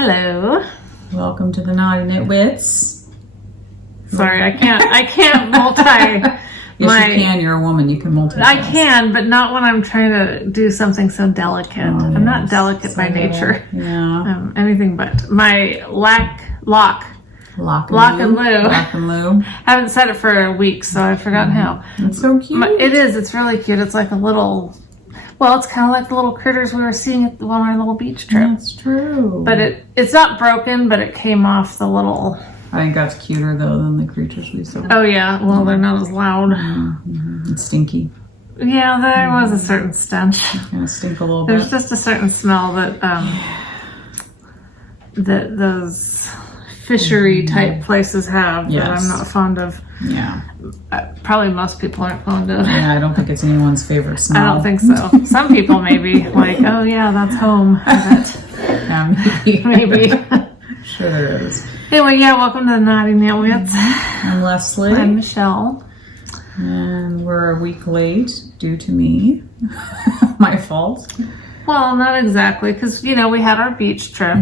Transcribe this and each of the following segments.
Hello. Welcome to the Knotty Nitwits. Sorry, I can't multi. Yes, you can. You're a woman. You can multitask. I can, but not when I'm trying to do something so delicate. I'm not delicate by nature. Yeah. Anything but. My Lock and Lou. Haven't said it for a week, so I've forgotten how. It's so cute. It is. It's really cute. It's like a little. Well, it's kind of like the little critters we were seeing on our little beach trip. That's true. But it's not broken, but it came off the little. I think that's cuter though than the creatures we saw. Oh yeah, well they're not as loud. Mm-hmm. It's stinky. Yeah, there was a certain stench. It's gonna stink a little There's bit. just a certain smell that that those fishery type places have that I'm not fond of. Yeah. Probably most people aren't fond of. Yeah, I don't think it's anyone's favorite smell. I don't think so. Some people maybe like, oh yeah, that's home. Yeah, Maybe. Sure there is. Anyway, yeah, welcome to the Knotty Nitwits. I'm Leslie. I'm Michelle. And we're a week late due to me. My fault. Well, not exactly, because, we had our beach trip,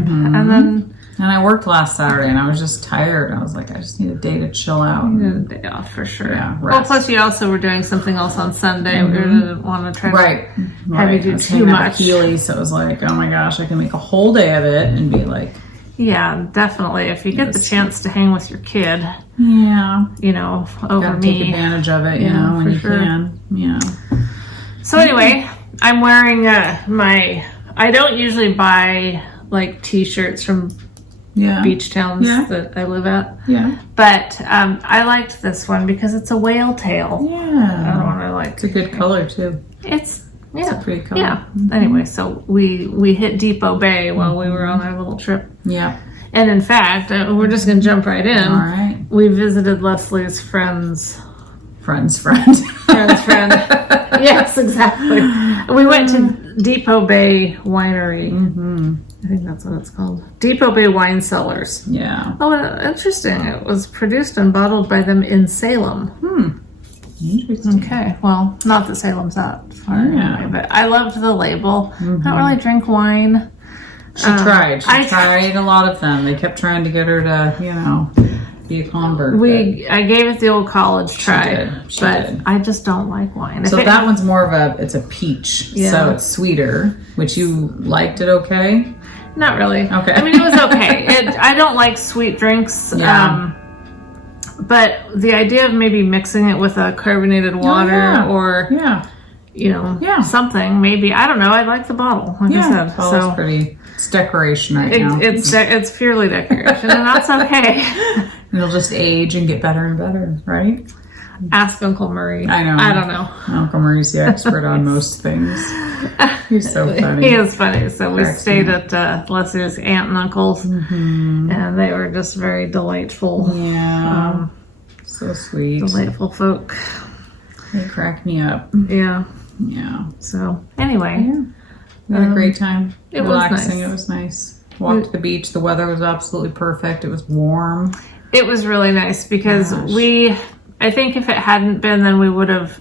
and I worked last Saturday, and I was just tired. I was like, I just need a day to chill out. You need a day off for sure. Yeah, well, plus you also were doing something else on Sunday. We didn't want to try to have you do too much. Healy, so it was like, oh my gosh, I can make a whole day of it and be like... Yeah, definitely. If you get the chance to hang with your kid, over gotta me. Take advantage of it, when you can. Yeah. So anyway, I'm wearing I don't usually buy like t-shirts from beach towns that I live at. Yeah. But I liked this one because it's a whale tail. Yeah. I don't want to It's a good color too. It's a pretty color. Yeah. Anyway, so we hit Depot Bay while we were on our little trip. Yeah. And in fact, we're just going to jump right in. All right. We visited Leslie's friend's friend. Yes, exactly. We went to Depot Bay Winery. I think that's what it's called. Depot Bay Wine Cellars. Yeah. Oh, interesting. It was produced and bottled by them in Salem. Interesting. Okay. Well, not that Salem's that far anyway, but I loved the label. I don't really drink wine. She tried. She tried a lot of them. They kept trying to get her to, be a convert. I gave it the old college try, She but did. I just don't like wine. So that one's more of it's a peach. Yeah. So it's sweeter, which you liked it okay? Not really. Okay. I mean, it was okay. I don't like sweet drinks. Yeah. But the idea of maybe mixing it with a carbonated water or something, maybe, I don't know. I like the bottle, like I said. So pretty. It's decoration right now. It's purely decoration, and that's okay. It'll just age and get better and better, right? Ask Uncle Murray. I know. I don't know. Uncle Murray's the expert on most things. He's so funny. He is funny. So we stayed at Leslie's aunt and uncle's, and they were just very delightful. Yeah. So sweet. Delightful folk. They crack me up. Yeah. Yeah. So anyway. We had a great time. It Relaxing. was nice. It was nice. Walked to the beach. The weather was absolutely perfect. It was warm. It was really nice because I think if it hadn't been, then we would have,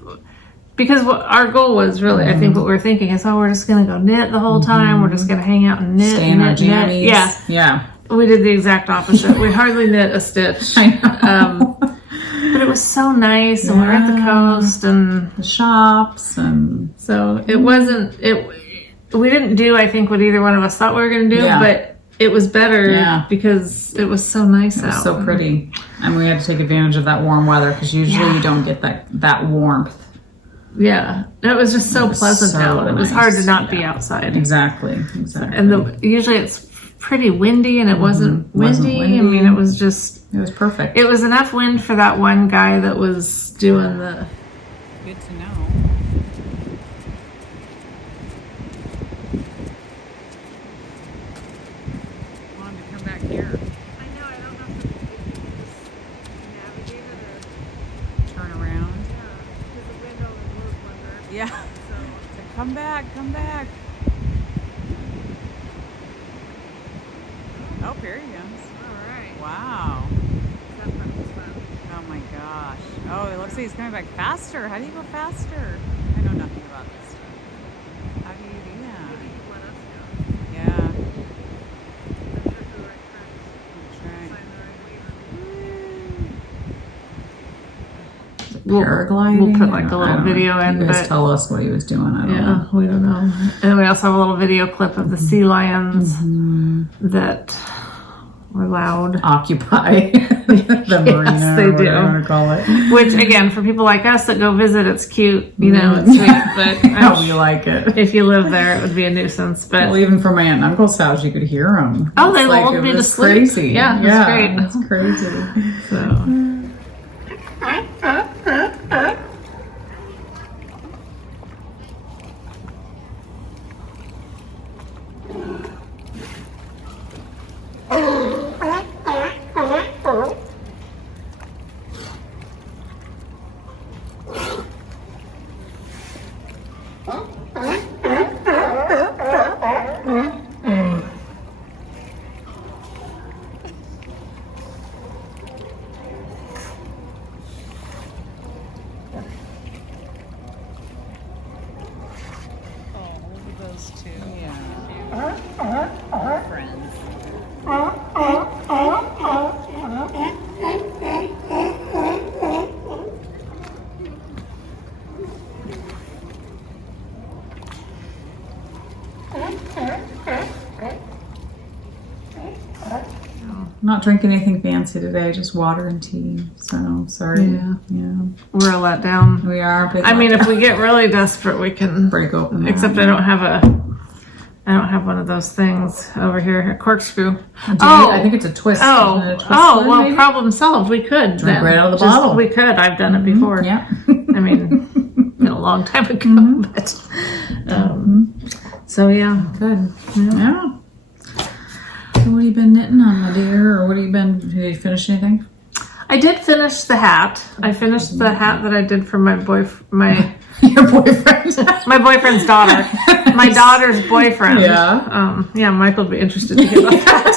because what our goal was really, I think what we were thinking is, we're just going to go knit the whole time. We're just going to hang out and knit. Stay in our jammies. Yeah. Yeah. We did the exact opposite. We hardly knit a stitch. I know. But it was so nice, and we were at the coast, and the shops, and so it wasn't, we didn't do, I think, what either one of us thought we were going to do, but it was better because it was so nice out. It was so pretty. And we had to take advantage of that warm weather because usually you don't get that warmth. Yeah. It was just so pleasant out. It was hard to not be outside. Exactly. And usually it's pretty windy, and it wasn't windy. I mean, it was perfect. It was enough wind for that one guy that was doing the... Good to know. Yeah. So come back. Oh, here he comes. All right. Wow. That part was fun. Oh my gosh. Oh, it looks like he's coming back faster. How do you go faster? I know nothing about this stuff. How do you do that? Maybe you let us know. Yeah. paragliding. We'll put like a little video in. You guys tell us what he was doing. I don't know. We don't know. And we also have a little video clip of the sea lions that were loud. Occupy the marina. Yes, they or whatever do. you want to call it. Which again, for people like us that go visit, it's cute. You know, it's sweet. But how we like it. If you live there, it would be a nuisance. But well, even from my aunt and uncle's house, you could hear them. Oh, they lulled me to sleep. Crazy. Yeah, it's great. It's crazy. So. Not drinking anything fancy today, just water and tea. So sorry. Yeah. We're a letdown. We are. I mean, if we get really desperate, we can break open. Except I don't have one of those things over here, a corkscrew. I think it's a twist. Well, maybe? Problem solved. We could drink right out of the bottle. We could. I've done it before. Yeah. I mean, a long time ago, but so yeah, good. Yeah. So what have you been knitting on, my dear, or did you finish anything? I did finish the hat. I finished the hat that I did for my your boyfriend, my boyfriend's daughter, my daughter's boyfriend. Yeah. Mike will be interested to hear about that.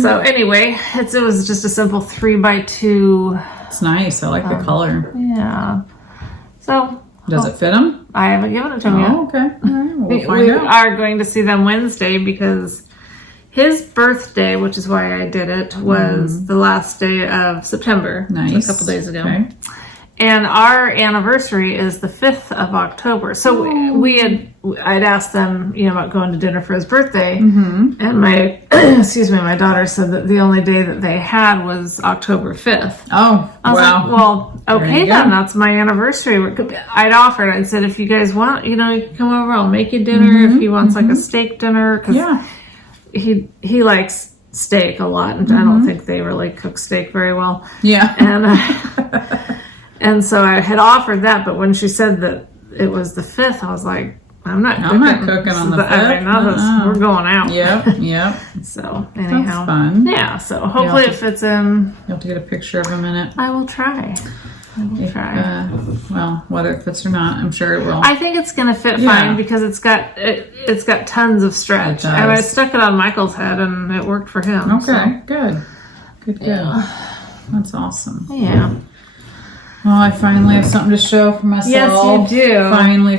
So anyway, it was just a simple 3x2. It's nice. I like the color. Yeah. So does it fit him? I haven't given it to him yet. Okay. All right. We'll find we out. are going to see them Wednesday because his birthday, which is why I did it, was the last day of September. Nice. A couple days ago. Okay. And our anniversary is the 5th of October. So I'd asked them, about going to dinner for his birthday. And my daughter said that the only day that they had was October 5th. Oh, I was like, well, okay then, that's my anniversary. I'd offered, I said, if you guys want, you can come over, I'll make you dinner. If he wants like a steak dinner, because he likes steak a lot, and I don't think they really cook steak very well. Yeah. And so I had offered that, but when she said that it was the 5th, I was like, I'm not cooking on the 5th. We're going out. Yep. So anyhow. That's fun. Yeah, so hopefully it fits in. You'll have to get a picture of him in it. I will try. Well, whether it fits or not, I'm sure it will. I think it's going to fit fine because it's got tons of stretch. And I stuck it on Michael's head and it worked for him. Okay, good. Yeah. That's awesome. Yeah. Well, I finally have something to show for myself. Yes, you do.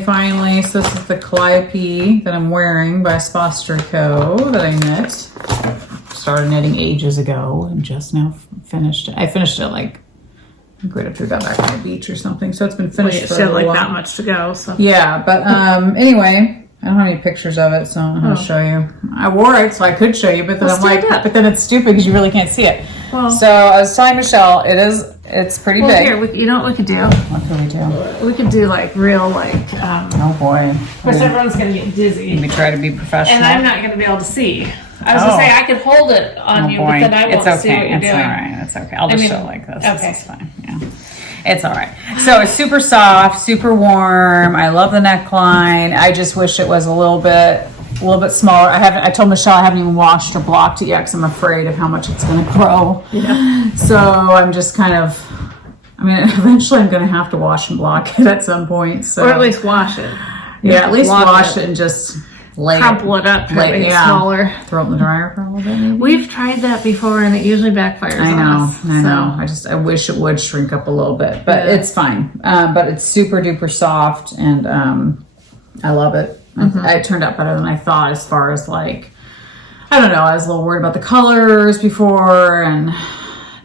Finally. So this is the Calliope that I'm wearing by Spostrico that I knit. Started knitting ages ago and just now finished it. I finished it like right after we got back from the beach or something. So it's been finished for a like while. that much to go. So yeah, but anyway. I don't have any pictures of it, so I'm going to show you. I wore it, so I could show you, but then but then it's stupid because you really can't see it. Well, so I was telling Michelle, it's pretty big. Here, you know what we could do? What could we do? We could do like real, oh boy. Of course, everyone's going to get dizzy. Let me try to be professional. And I'm not going to be able to see. I was going to say, I could hold it on you, but then I won't see what you're doing. It's all right. It's okay. I'll just show like this. Okay. This is fine. Yeah. It's all right. So it's super soft, super warm. I love the neckline. I just wish it was a little bit smaller. I told Michelle I haven't even washed or blocked it yet because I'm afraid of how much it's going to grow. Yeah. So I'm just eventually I'm going to have to wash and block it at some point. So. Or at least wash it. Yeah, at least wash it and just crumple it up to make it smaller. Throw it in the dryer for a little bit, maybe. We've tried that before and it usually backfires on us. I know. I wish it would shrink up a little bit, but it's fine. But it's super duper soft and I love it. It turned out better than I thought as far as I don't know, I was a little worried about the colors before and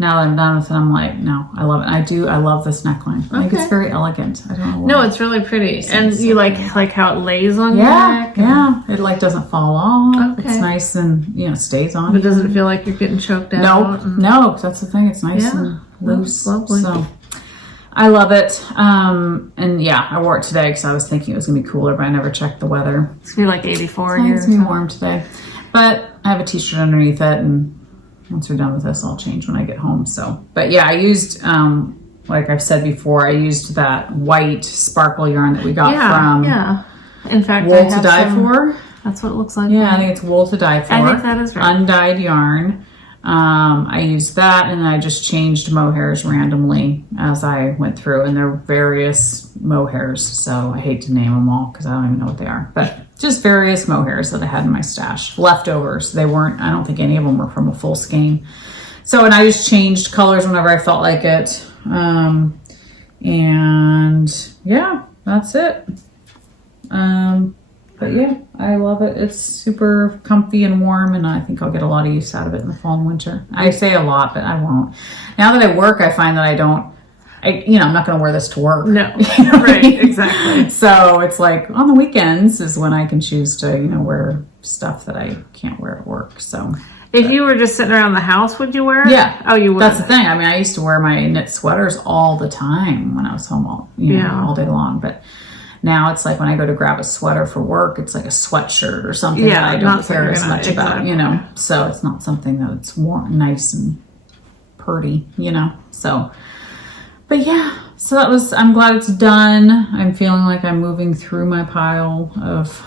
now that I'm done with it, I'm like, no, I love it. I love this neckline. I think it's very elegant. I don't know why. No, it's really pretty. And you like how it lays on your neck? Yeah. It like doesn't fall off. It's nice and, stays on. But doesn't feel like you're getting choked out? No, that's the thing. It's nice and loose. Lovely. So I love it. And yeah, I wore it today because I was thinking it was going to be cooler, but I never checked the weather. It's going to be like 84 here. It's going to be warm today. But I have a t-shirt underneath it, and once we're done with this, I'll change when I get home. So, but yeah, I used, like I've said before, I used that white sparkle yarn that we got from In fact, Wool to Dye For. That's what it looks like. Yeah, I think it's Wool to Dye For. I think that is right. Undyed yarn. I used that, and then I just changed mohairs randomly as I went through, and there are various mohairs, so I hate to name them all because I don't even know what they are, but just various mohairs that I had in my stash, leftovers. They weren't, I don't think any of them were from a full skein. So, and I just changed colors whenever I felt like it. And yeah, that's it. But yeah, I love it. It's super comfy and warm, and I think I'll get a lot of use out of it in the fall and winter. I say a lot, but I won't. Now that I work, I find that I'm not going to wear this to work. No, exactly. So it's like on the weekends is when I can choose to, wear stuff that I can't wear at work. So if you were just sitting around the house, would you wear it? Yeah. Oh, you would. That's the thing. I mean, I used to wear my knit sweaters all the time when I was home all day long. But now it's like when I go to grab a sweater for work, it's like a sweatshirt or something that I don't care as much about, So it's not something that's warm, nice and pretty, So, but yeah, so I'm glad it's done. I'm feeling like I'm moving through my pile of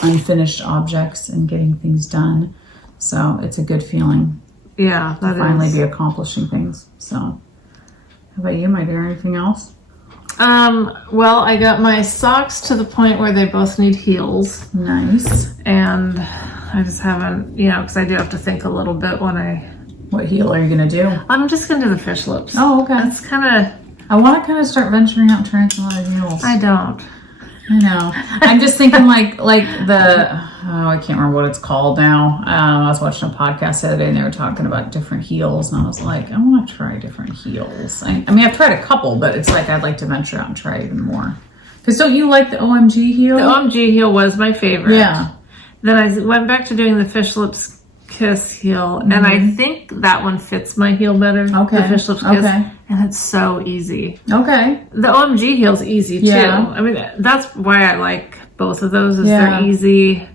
unfinished objects and getting things done. So it's a good feeling. Yeah, that finally be accomplishing things. So how about you, my dear? Anything else? Well, I got my socks to the point where they both need heels. Nice. And I just haven't, because I do have to think a little bit what heel are you going to do? I'm just going to do the fish lips. Oh, okay. That's kind of... I want to kind of start venturing out and trying some other heels. I don't. I know. I'm just thinking like I can't remember what it's called now. I was watching a podcast the other day and they were talking about different heels, and I was like, I want to try different heels. I mean, I've tried a couple, but it's like I'd like to venture out and try even more. Because don't you like the OMG heel? The OMG heel was my favorite. Yeah. Then I went back to doing the Fish Lips Kiss heel, and I think that one fits my heel better. Okay. The Fish Lips Kiss. Okay. And it's so easy. Okay. The OMG heel's easy too. I mean, that's why I like both of those. Is they're easy.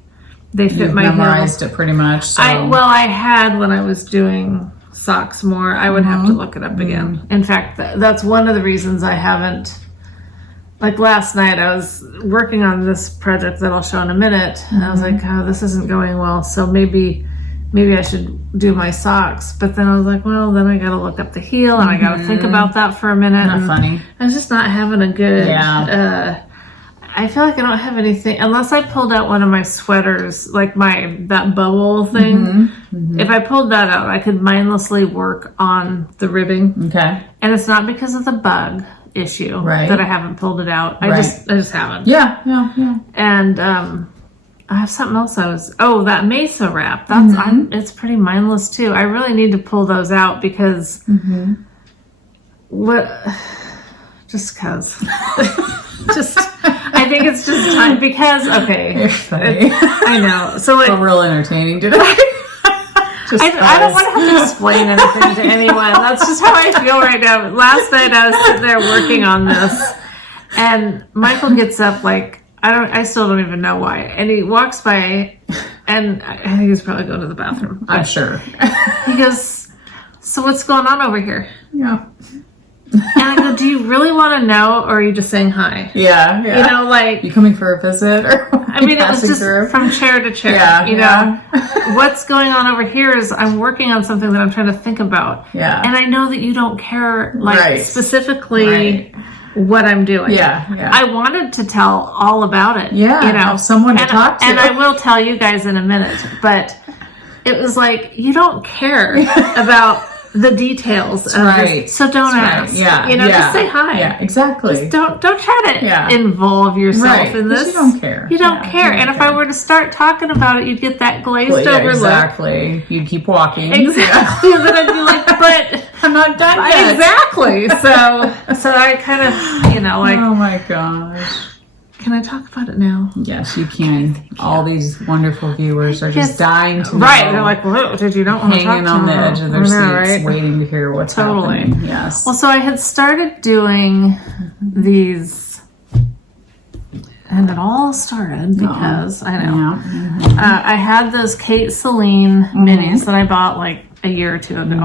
They fit my heel. Memorized it pretty much. So. I had when I was doing socks more. I would have to look it up again. In fact, that's one of the reasons I haven't. Like last night, I was working on this project that I'll show in a minute, and I was like, "Oh, this isn't going well." So maybe I should do my socks. But then I was like, well, then I got to look up the heel, and I got to think about that for a minute. Not funny. I was just not having a good. Yeah. I feel like I don't have anything unless I pulled out one of my sweaters, like that bubble thing. If I pulled that out, I could mindlessly work on the ribbing. Okay. And it's not because of the bug issue that I haven't pulled it out. I just haven't. Yeah. And I have something else that Mesa wrap. That's it's pretty mindless too. I really need to pull those out because just cause. I think it's just time because You're funny. I know. So we're real entertaining today. I don't want to have to explain anything to anyone. That's just how I feel right now. Last night I was sitting there working on this, and Michael gets up like I still don't even know why, and he walks by, and I think he's probably going to the bathroom. I'm sure. He goes, "So what's going on over here?" Yeah. And I go, "Do you really want to know, or are you just saying hi?" Yeah. Like you coming for a visit, or I mean, it was just from chair to chair. What's going on over here is I'm working on something that I'm trying to think about. Yeah. And I know that you don't care, specifically what I'm doing. Yeah. I wanted to tell all about it. Yeah. Have someone to talk to. And I will tell you guys in a minute, but it was like, you don't care about the details. Of right. This, so don't ask. Right. Yeah. You know, just say hi. Yeah, exactly. Just don't try to involve yourself in this. You don't care. You don't care. And if I were to start talking about it, you'd get that glazed over look. Exactly. You'd keep walking. Exactly. And then I'd be like, but I'm not done yet. Exactly. So I kind of, you know, like. Oh my gosh. Can I talk about it now? Yes, you can. All these wonderful viewers are just dying to know. Right. They're like, well, did you don't want to talk hanging on the edge of their seats, waiting to hear what's happening. Yes. Well, so I had started doing these, and it all started because, I know, I had those Kate Celine minis that I bought like a year or two ago.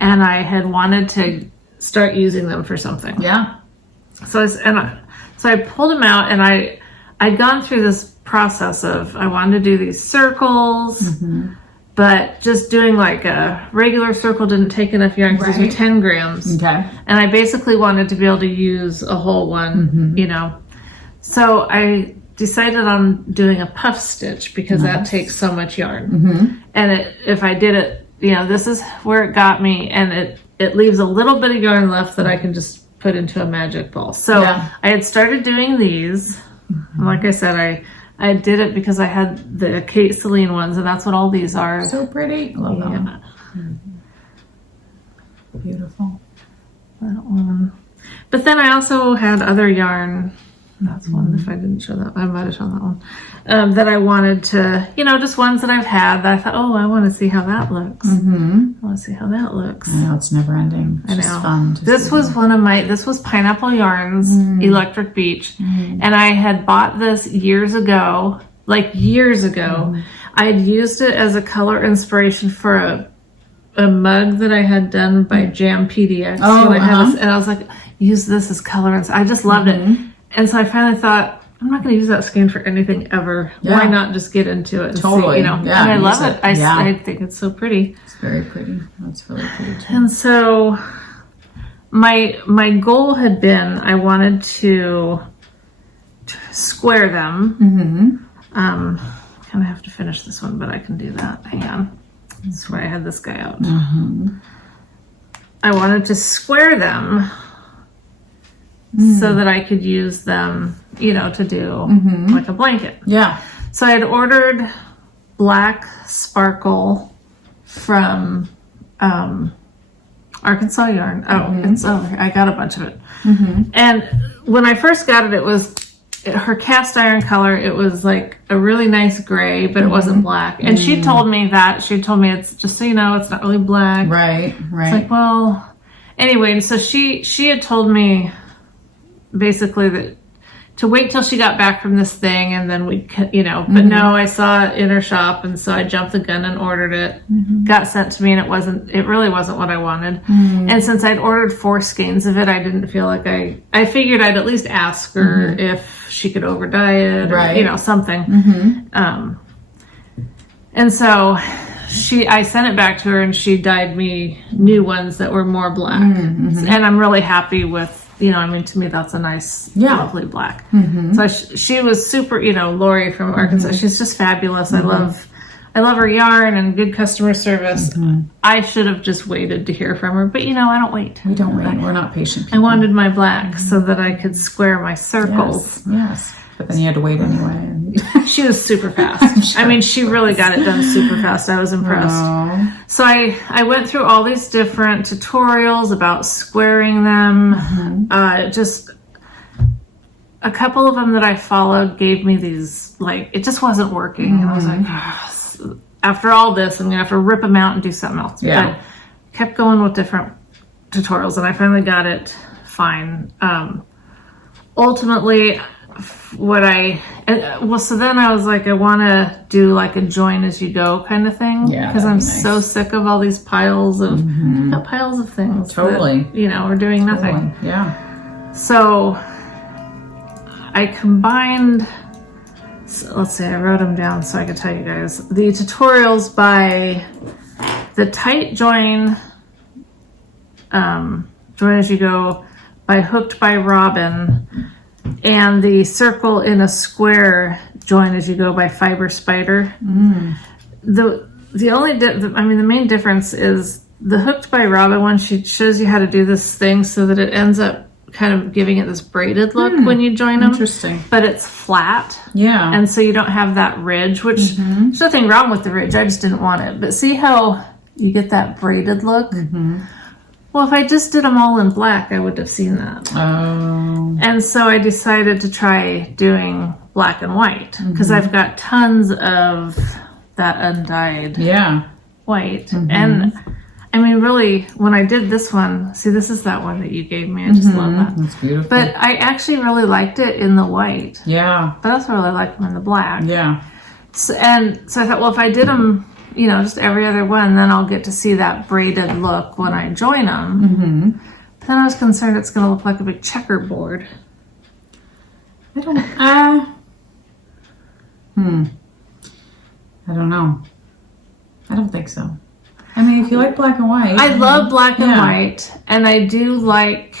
And I had wanted to start using them for something. Yeah. So I pulled them out, and I'd gone through this process of I wanted to do these circles, but just doing like a regular circle didn't take enough yarn because these were 10 grams. Okay. And I basically wanted to be able to use a whole one, you know. So I decided on doing a puff stitch because that takes so much yarn. And if I did it, you know, this is where it got me, and it leaves a little bit of yarn left that I can just put into a magic ball. So I had started doing these. Like I said, I did it because I had the Kate Celine ones, and that's what all these are. So pretty. Love them. Beautiful. That one. But then I also had other yarn. That's one. If I didn't show that, I might have shown that one. That I wanted to, you know, just ones that I've had that I thought, oh, I want to see how that looks. I want to see how that looks. I know, it's never ending. It's just fun. This was this was Pineapple Yarns, Electric Beach. And I had bought this years ago. I had used it as a color inspiration for a mug that I had done by Jam PDX. Oh, and I was like, use this as color. I just loved it. And so I finally thought, I'm not going to use that skein for anything ever. Yeah. Why not just get into it and see, you know? Yeah, and I love it. I think it's so pretty. It's very pretty. That's really pretty too. And so my goal had been I wanted to square them. Kind of have to finish this one, but I can do that. Hang on. This is where I had this guy out. I wanted to square them so that I could use them, you know, to do like a blanket. Yeah. So I had ordered black sparkle from Arkansas Yarn. Oh, it's over here. I got a bunch of it. And when I first got it, it was her cast iron color. It was like a really nice gray, but it wasn't black. And she told me it's just so you know, it's not really black. Right. It's like, well, anyway. And so she had told me basically that to wait till she got back from this thing and then we, you know, but no, I saw it in her shop, and so I jumped the gun and ordered it. Got sent to me, and it really wasn't what I wanted. And since I'd ordered 4 skeins of it, I didn't feel like I figured I'd at least ask her if she could over dye it or, you know, something. And so I sent it back to her, and she dyed me new ones that were more black. And I'm really happy with, you know, I mean, to me, that's a nice, lovely black. So she was super, you know, Lori from Arkansas. She's just fabulous. I love her yarn and good customer service. I should have just waited to hear from her, but you know, I don't wait. We don't wait. We're not patient people. I wanted my black so that I could square my circles. Yes. But then you had to wait anyway. She was super fast. I mean, she really got it done super fast. I was impressed. So I went through all these different tutorials about squaring them. Just a couple of them that I followed gave me these, like, it just wasn't working. And I was like, after all this, I'm going to have to rip them out and do something else. Yeah. But kept going with different tutorials, and I finally got it fine. Ultimately, so then I was like, I want to do like a join as you go kind of thing, because I'm so sick of all these piles of things that, you know, are doing nothing. So I combined, let's see, I wrote them down so I could tell you guys the tutorials by the tight join as you go by Hooked by Robin, and the circle in a square join as you go by Fiber Spider. The only the main difference is the Hooked by Robin one, she shows you how to do this thing so that it ends up kind of giving it this braided look when you join them. Interesting. But it's flat. Yeah. And so you don't have that ridge, which there's nothing wrong with the ridge. I just didn't want it. But see how you get that braided look? Well, if I just did them all in black, I would have seen that. Oh. And so I decided to try doing black and white because I've got tons of that undyed white. And I mean, really, when I did this one, see, this is that one that you gave me. I just love that. That's beautiful. But I actually really liked it in the white. Yeah. But I also really liked them in the black. Yeah. So I thought, well, if I did them, you know, just every other one, then I'll get to see that braided look when I join them. But then I was concerned it's going to look like a big checkerboard. I don't know. I don't think so. I mean, if you like black and white. I love black and white, and I do like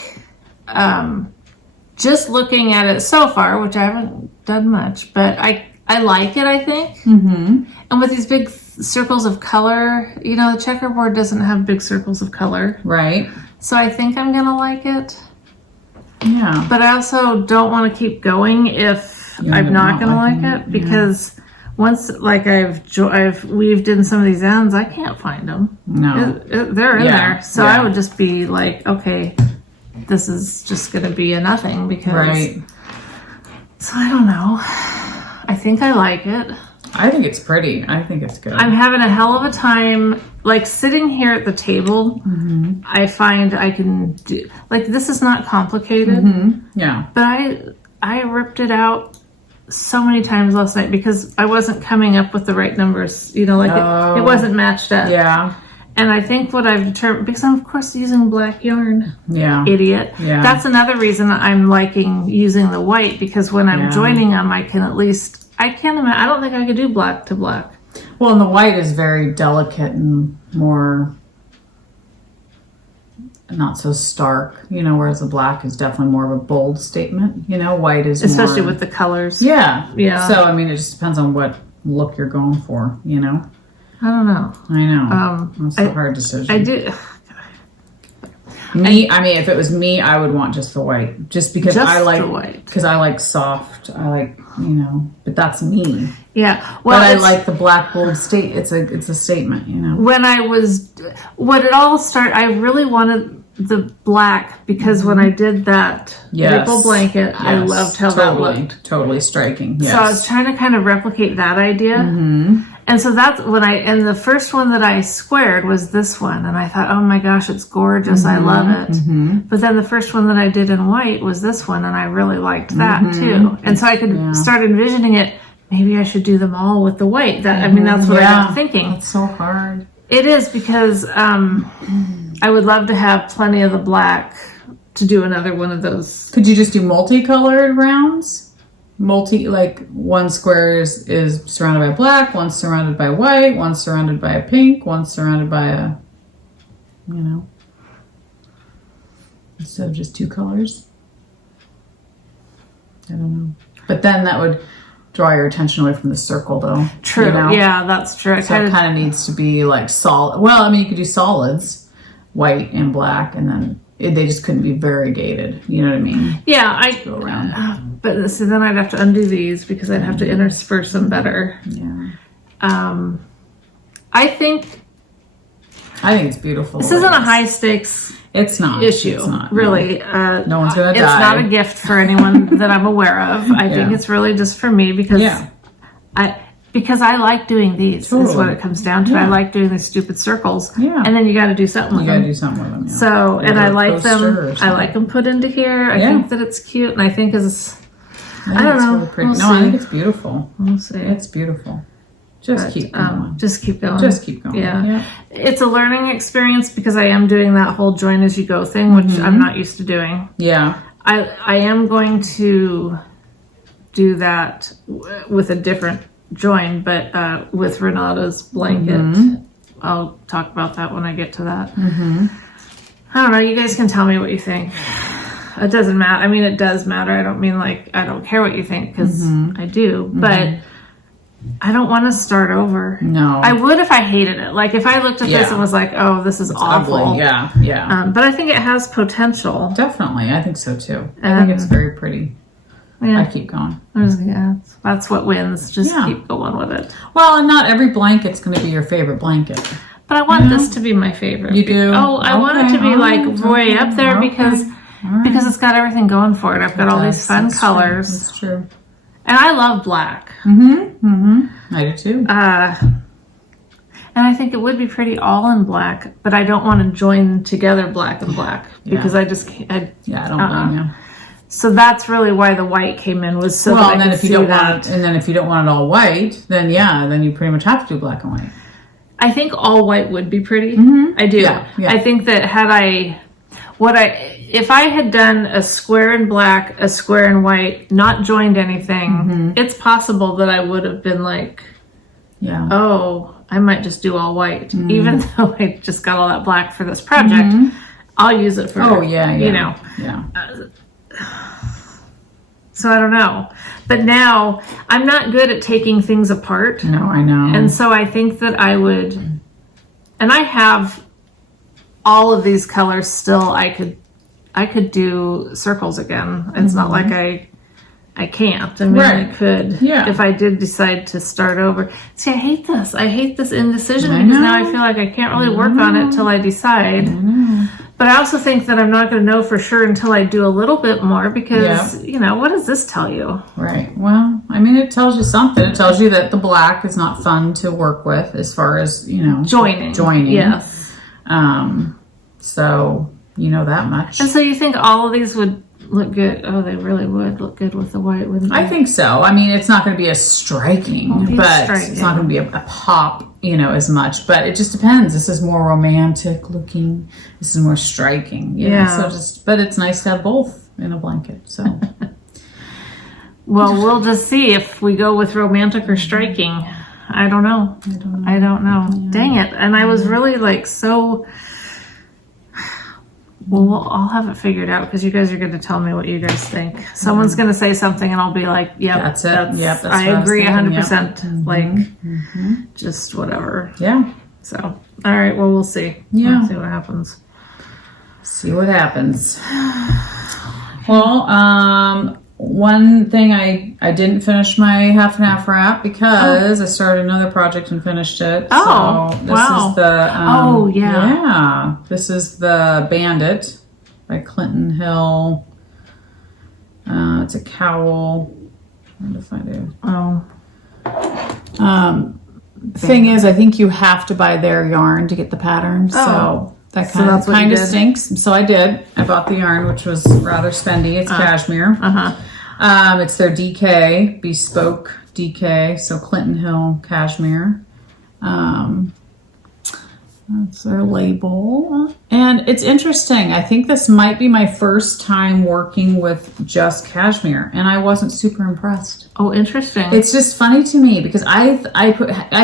just looking at it so far, which I haven't done much, but I like it, I think. And with these big circles of color, you know, the checkerboard doesn't have big circles of color. Right. So I think I'm going to like it. Yeah. But I also don't want to keep going if I'm not going to like it, because once, like, I've weaved in some of these ends, I can't find them. No. They're in there. So I would just be like, okay, this is just going to be a nothing because... Right. So I don't know. I think I like it. I think it's pretty. I think it's good. I'm having a hell of a time, like, sitting here at the table. I find I can do... Like, this is not complicated. Yeah. But I ripped it out so many times last night because I wasn't coming up with the right numbers, you know, like it wasn't matched up. Yeah. And I think what I've determined, because I'm of course using black yarn. Yeah. Idiot. Yeah. That's another reason I'm liking using the white, because when I'm joining them, I can at least, I don't think I could do black to black. Well, and the white is very delicate and more not so stark, you know, whereas the black is definitely more of a bold statement, you know, white is especially more, with the colors. Yeah. So I mean, it just depends on what look you're going for, you know. I don't know. I know. That's a hard decision. I do. I mean, if it was me, I would want just the white, just because I like the white. Because I like soft. I like, you know, but that's me. Yeah. Well, but I like the black bold state. It's a statement, you know. When it all started, I really wanted the black because when I did that maple blanket, I loved how that looked. Totally striking. Yes. So I was trying to kind of replicate that idea. And so that's when and the first one that I squared was this one. And I thought, oh my gosh, it's gorgeous. I love it. But then the first one that I did in white was this one. And I really liked that too. And so I could start envisioning it. Maybe I should do them all with the white. I mean, that's what I got thinking. It's so hard. It is, because I would love to have plenty of the black to do another one of those. Could you just do multicolored rounds? Like one square is surrounded by black, one's surrounded by white, one's surrounded by a pink, one's surrounded by a, you know, instead of just two colors. I don't know. But then that would draw your attention away from the circle, though. True. You know? Yeah, that's true. So it kind of needs to be like solid. Well, I mean, you could do solids, white and black, and then they just couldn't be variegated. You know what I mean? Yeah, go around. But so then I'd have to undo these because I'd have to intersperse them better. Yeah. I think it's beautiful. This isn't a high stakes. It's not issue. It's not, really. No one's gonna die. It's not a gift for anyone that I'm aware of. I think it's really just for me because I like doing these. Totally. Is what it comes down to. I like doing these stupid circles. Yeah. And then you got to do something with them. You got to do something with them. Yeah. So, and I like them. I like them put into here. I think that it's cute, and I think I don't know. Really pretty. I think it's beautiful. We'll see. It's beautiful. Just keep going. Just keep going. Just keep going. Yeah. It's a learning experience because I am doing that whole join as you go thing, which I'm not used to doing. Yeah. I am going to do that with a different join, but with Renata's blanket. I'll talk about that when I get to that. I don't know. You guys can tell me what you think. It doesn't matter. I mean, it does matter. I don't mean like I don't care what you think, because I do. But I don't want to start over. No. I would if I hated it. Like, if I looked at this and was like, oh, this is awful. Ugly. Yeah. But I think it has potential. Definitely. I think so, too. I think it's very pretty. Yeah. I keep going. That's what wins. Just keep going with it. Well, and not every blanket's going to be your favorite blanket. But I want this to be my favorite. You do? Oh, I want it to be like way up there because it's got everything going for it. I've got all these fun colors. That's true. And I love black. I do too. And I think it would be pretty all in black, but I don't want to join together black and black because I just can't. I don't blame you. So that's really why the white came in, was so that I could see that. And then if you don't want it all white, then then you pretty much have to do black and white. I think all white would be pretty. I do. Yeah. I think that if I had done a square in black, a square in white, not joined anything, it's possible that I would have been like, oh, I might just do all white. Even though I just got all that black for this project, I'll use it for, you know. So I don't know. But now I'm not good at taking things apart. No, I know. And so I think that I would, and I have all of these colors still. I could do circles again. It's not like I can't. I mean, I could if I did decide to start over. See, I hate this. I hate this indecision because now I feel like I can't really work on it till I decide. But I also think that I'm not going to know for sure until I do a little bit more because, you know, what does this tell you? Right. Well, I mean, it tells you something. It tells you that the black is not fun to work with as far as, you know, joining. Yes. So, you know that much. And so you think all of these would look good? Oh, they really would look good with the white, wouldn't they? I think so. I mean, it's not going to be as striking, it's not going to be a pop, you know, as much. But it just depends. This is more romantic looking. This is more striking. You know? So but it's nice to have both in a blanket. So, well, we'll just see if we go with romantic or striking. I don't know. Yeah. Dang it! And I was really like so. Well, I'll have it figured out because you guys are going to tell me what you guys think. Someone's going to say something and I'll be like, yep, that's it. That's I agree 100%. Like, just whatever. Yeah. So, all right. Well, we'll see. Yeah. We'll see what happens. See what happens. Well, one thing I didn't finish my half and half wrap because I started another project and finished it. Oh, so this is the this is the Bandit by Clinton Hill. It's a cowl. Where to find it? Thing is, I think you have to buy their yarn to get the pattern. So that kind of stinks. So I did. I bought the yarn, which was rather spendy. It's cashmere. It's their DK, bespoke DK. So Clinton Hill cashmere. That's their label. And it's interesting. I think this might be my first time working with just cashmere, and I wasn't super impressed. Oh, interesting. It's just funny to me because I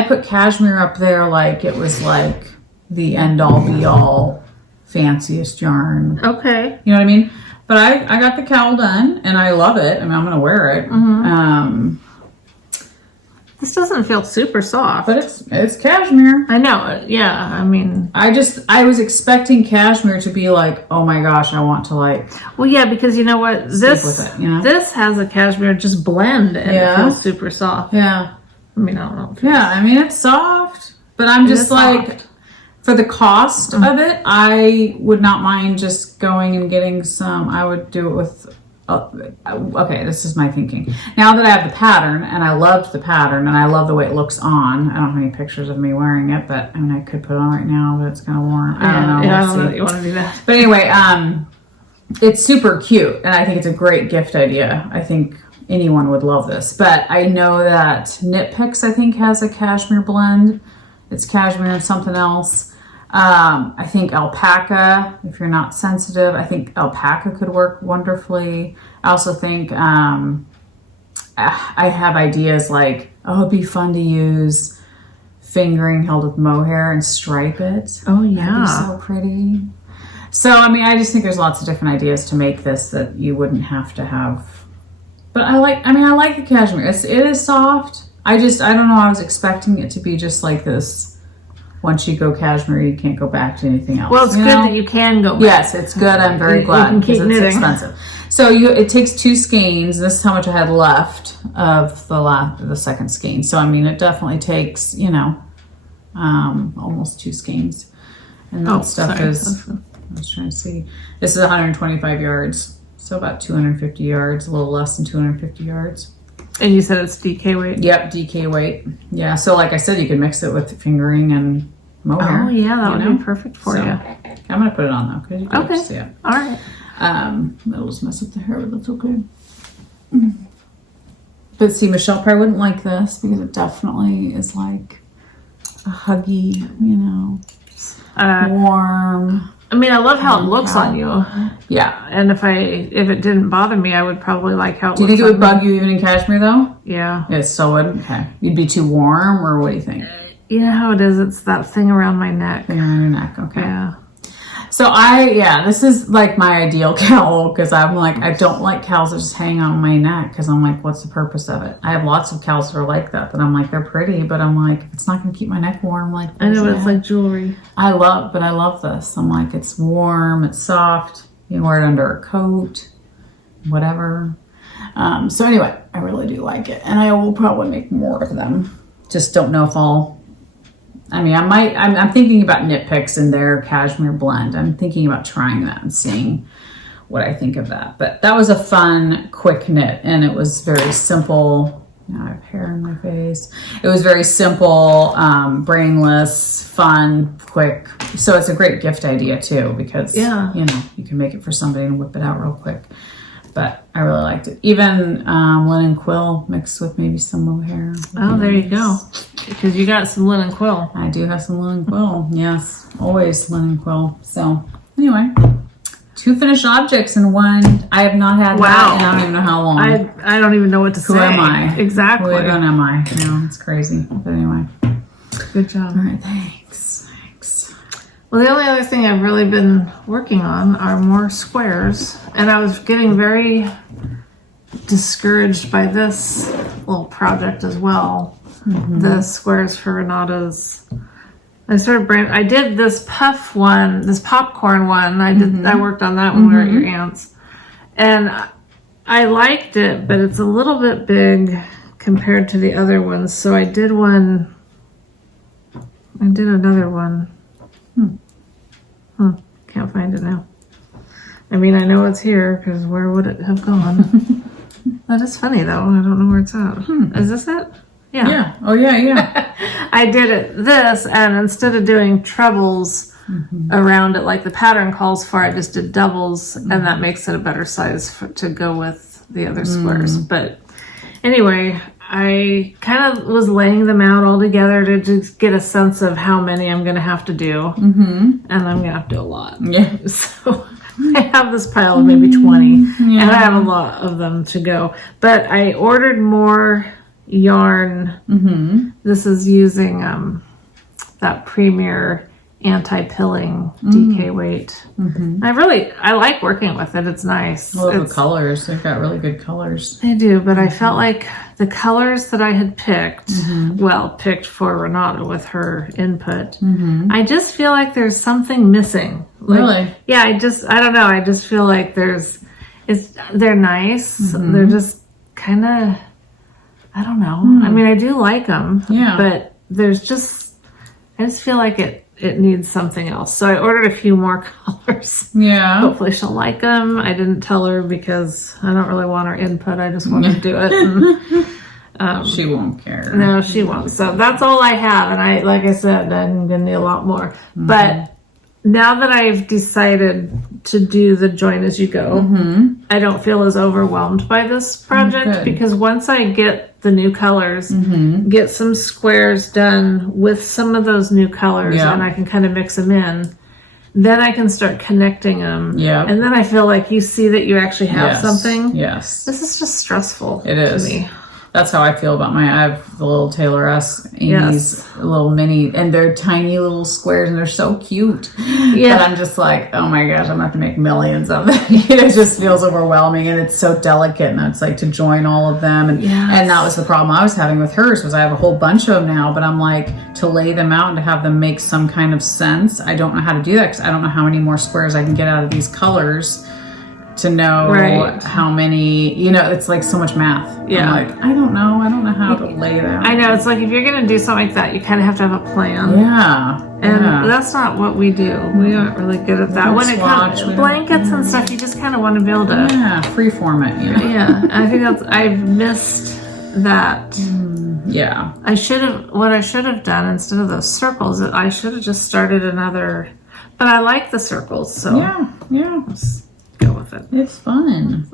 put cashmere up there like it was like the end all be all fanciest yarn. Okay. You know what I mean? But I got the cowl done and I love it. I mean, I'm going to wear it. This doesn't feel super soft. But it's cashmere. I know. Yeah. I mean, I was expecting cashmere to be like, oh my gosh, I want to like. Well, yeah, because you know what? This has a cashmere just blend and it feels super soft. Yeah. I mean, I don't know. I mean, it's soft, but I'm just like, soft. For the cost of it, I would not mind just going and getting some. I would do it with. Okay, this is my thinking. Now that I have the pattern, and I loved the pattern, and I love the way it looks on. I don't have any pictures of me wearing it, but I mean, I could put it on right now, but it's kind of worn. I don't know. I don't know that you want to do that. But anyway, it's super cute, and I think it's a great gift idea. I think anyone would love this. But I know that Knit Picks, I think, has a cashmere blend. It's cashmere and something else. I think alpaca, if you're not sensitive, I think alpaca could work wonderfully. I also think I have ideas like, it'd be fun to use fingering held with mohair and stripe it. Oh, yeah. That'd be so pretty. So, I mean, I just think there's lots of different ideas to make this that you wouldn't have to have. But I like the cashmere. It is soft. I don't know. I was expecting it to be just like this. Once you go cashmere, you can't go back to anything else. Well, it's good that you can go back. Yes, it's good. I'm very glad because it's expensive. So it takes 2 skeins. This is how much I had left of the second skein. So I mean, it definitely takes, you know, almost 2 skeins. And that stuff is, I was trying to see. This is 125 yards. So about 250 yards, a little less than 250 yards. And you said it's DK weight? Yep, DK weight. Yeah, so like I said, you can mix it with fingering and mohair. Oh, yeah, that would be perfect for you. I'm going to put it on, though, because you can see it. All right. It'll just mess up the hair, but that's okay. But see, Michelle probably wouldn't like this because it definitely is like a huggy, you know, warm. I mean, I love how it looks on you. Yeah. And if it didn't bother me, I would probably like how it looks on me. Do you think it would bug you even in cashmere, though? Yeah. It still would? Okay. You'd be too warm, or what do you think? You know how it is? It's that thing around my neck. Thing around your neck, okay. Yeah. So this is like my ideal cowl because I'm like, I don't like cowls that just hang on my neck because I'm like, what's the purpose of it? I have lots of cowls that are like that I'm like, they're pretty, but I'm like, it's not going to keep my neck warm. Like, I know, it's like jewelry. I love this. I'm like, it's warm, it's soft. You can wear it under a coat, whatever. So anyway, I really do like it. And I will probably make more of them. Just don't know if I'm thinking about nitpicks in their cashmere blend. I'm thinking about trying that and seeing what I think of that. But that was a fun, quick knit, and it was very simple. Now I have hair in my face. It was very simple, brainless, fun, quick. So it's a great gift idea too because, you know, you can make it for somebody and whip it out real quick. But I really liked it. Even linen quill mixed with maybe some mohair. Oh, there you go. Because you got some linen quill. I do have some linen quill. Yes, always linen quill. So anyway, 2 finished objects in one. I have not had that and I don't even know how long. I don't even know what to say. Who am I? Exactly. Who am I? No, it's crazy. But anyway. Good job. All right, thanks. Well, the only other thing I've really been working on are more squares. And I was getting very discouraged by this little project as well. Mm-hmm. The squares for Renata's. I did this puff one, this popcorn one. I worked on that when we were at your aunt's. And I liked it, but it's a little bit big compared to the other ones. So I did another one. Can't find it now. I mean, I know it's here because where would it have gone? That is funny though. I don't know where it's at. Is this it? Yeah. Yeah. Oh yeah. I did this, and instead of doing trebles around it like the pattern calls for, I just did doubles, and that makes it a better size to go with the other squares. But anyway, I kind of was laying them out all together to just get a sense of how many I'm going to have to do. And I'm going to have to do a lot. Yeah. So I have this pile of maybe 20, and I have a lot of them to go. But I ordered more yarn. This is using that Premier anti-pilling DK weight. I like working with it. It's nice. I love the colors. They've got really good colors. They do, but I felt like the colors that I had picked, picked for Renata with her input, I just feel like there's something missing. Like, really? Yeah, I don't know. I just feel like they're nice. They're just kind of, I don't know. I mean, I do like them, but I just feel like it needs something else. So I ordered a few more colors. Yeah. Hopefully she'll like them. I didn't tell her because I don't really want her input. I just want to do it. And, she won't care. No, she won't. So that's all I have. And like I said, I'm going to need a lot more. But now that I've decided to do the join as you go, I don't feel as overwhelmed by this project because once I get the new colors, get some squares done with some of those new colors, and I can kind of mix them in, then I can start connecting them. Yeah. And then I feel like you see that you actually have something. Yes. This is just stressful to me. That's how I feel about I have the little Taylor-esque Amy's little mini, and they're tiny little squares, and they're so cute. Yeah. But I'm just like, oh my gosh, I'm going to have to make millions of them. It just feels overwhelming, and it's so delicate, and it's like to join all of them. And that was the problem I was having with hers, was I have a whole bunch of them now, but I'm like, to lay them out and to have them make some kind of sense, I don't know how to do that, because I don't know how many more squares I can get out of these colors to know how many, it's like so much math. Yeah. I'm like, I don't know how to lay them. I know, it's like if you're going to do something like that, you kind of have to have a plan. Yeah. And that's not what we do. We aren't really good at that. When it comes to blankets and stuff, you just kind of want to build a... Yeah, freeform it. Yeah. I think I've missed that. Yeah. What I should have done instead of those circles, I should have just started another... But I like the circles, so... Yeah. Let's go with it. It's fun.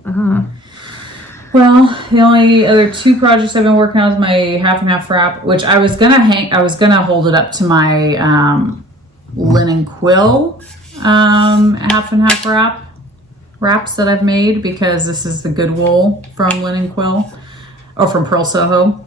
Well, the only other 2 projects I've been working on is my half and half wrap, which I was gonna hold it up to my linen quill half and half wraps that I've made, because this is the good wool from Linen Quill, or from Pearl Soho,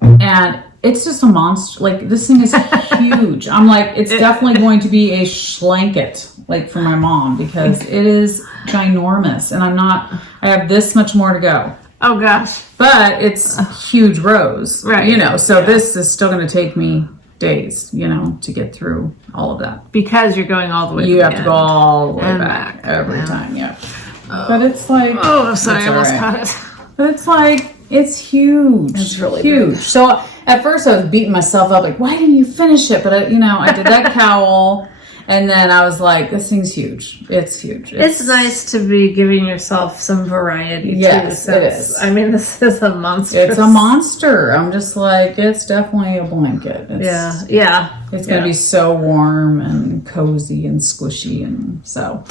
and it's just a monster. Like, this thing is huge. I'm like, it's definitely going to be a schlanket, like for my mom, because it is ginormous, and I have this much more to go. Oh gosh. But it's huge rows, right? So this is still going to take me days, to get through all of that. Because you're going all the way. You have to go all the way back every time. Yeah. But it's like, oh, sorry, I almost caught it. But it's like, it's huge. It's really huge. Big. So at first I was beating myself up, like, why didn't you finish it? But I did that cowl. And then I was like, this thing's huge. It's huge. It's nice to be giving yourself some variety, too. Yes, it is. I mean, this is a monster. It's a monster. I'm just like, it's definitely a blanket. Yeah. It's going to be so warm and cozy and squishy. And so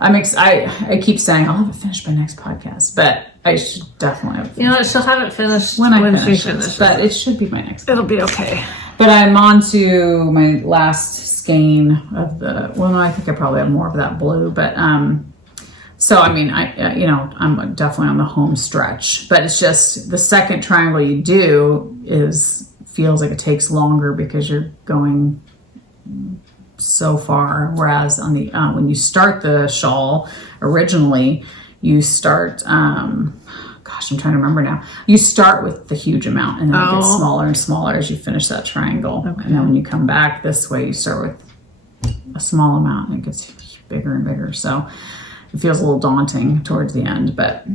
I keep saying, I'll have it finished by next podcast. But I should definitely have it finished. She'll have it finished when she finishes. But it should be my next It'll be okay. But I'm on to my last skein of I think I probably have more of that blue, but so I mean, I'm definitely on the home stretch, but it's just the second triangle you do feels like it takes longer because you're going so far, whereas on the when you start the shawl originally, you start I'm trying to remember now. You start with the huge amount, and then it gets smaller and smaller as you finish that triangle. Okay. And then when you come back this way, you start with a small amount, and it gets bigger and bigger. So it feels a little daunting towards the end, but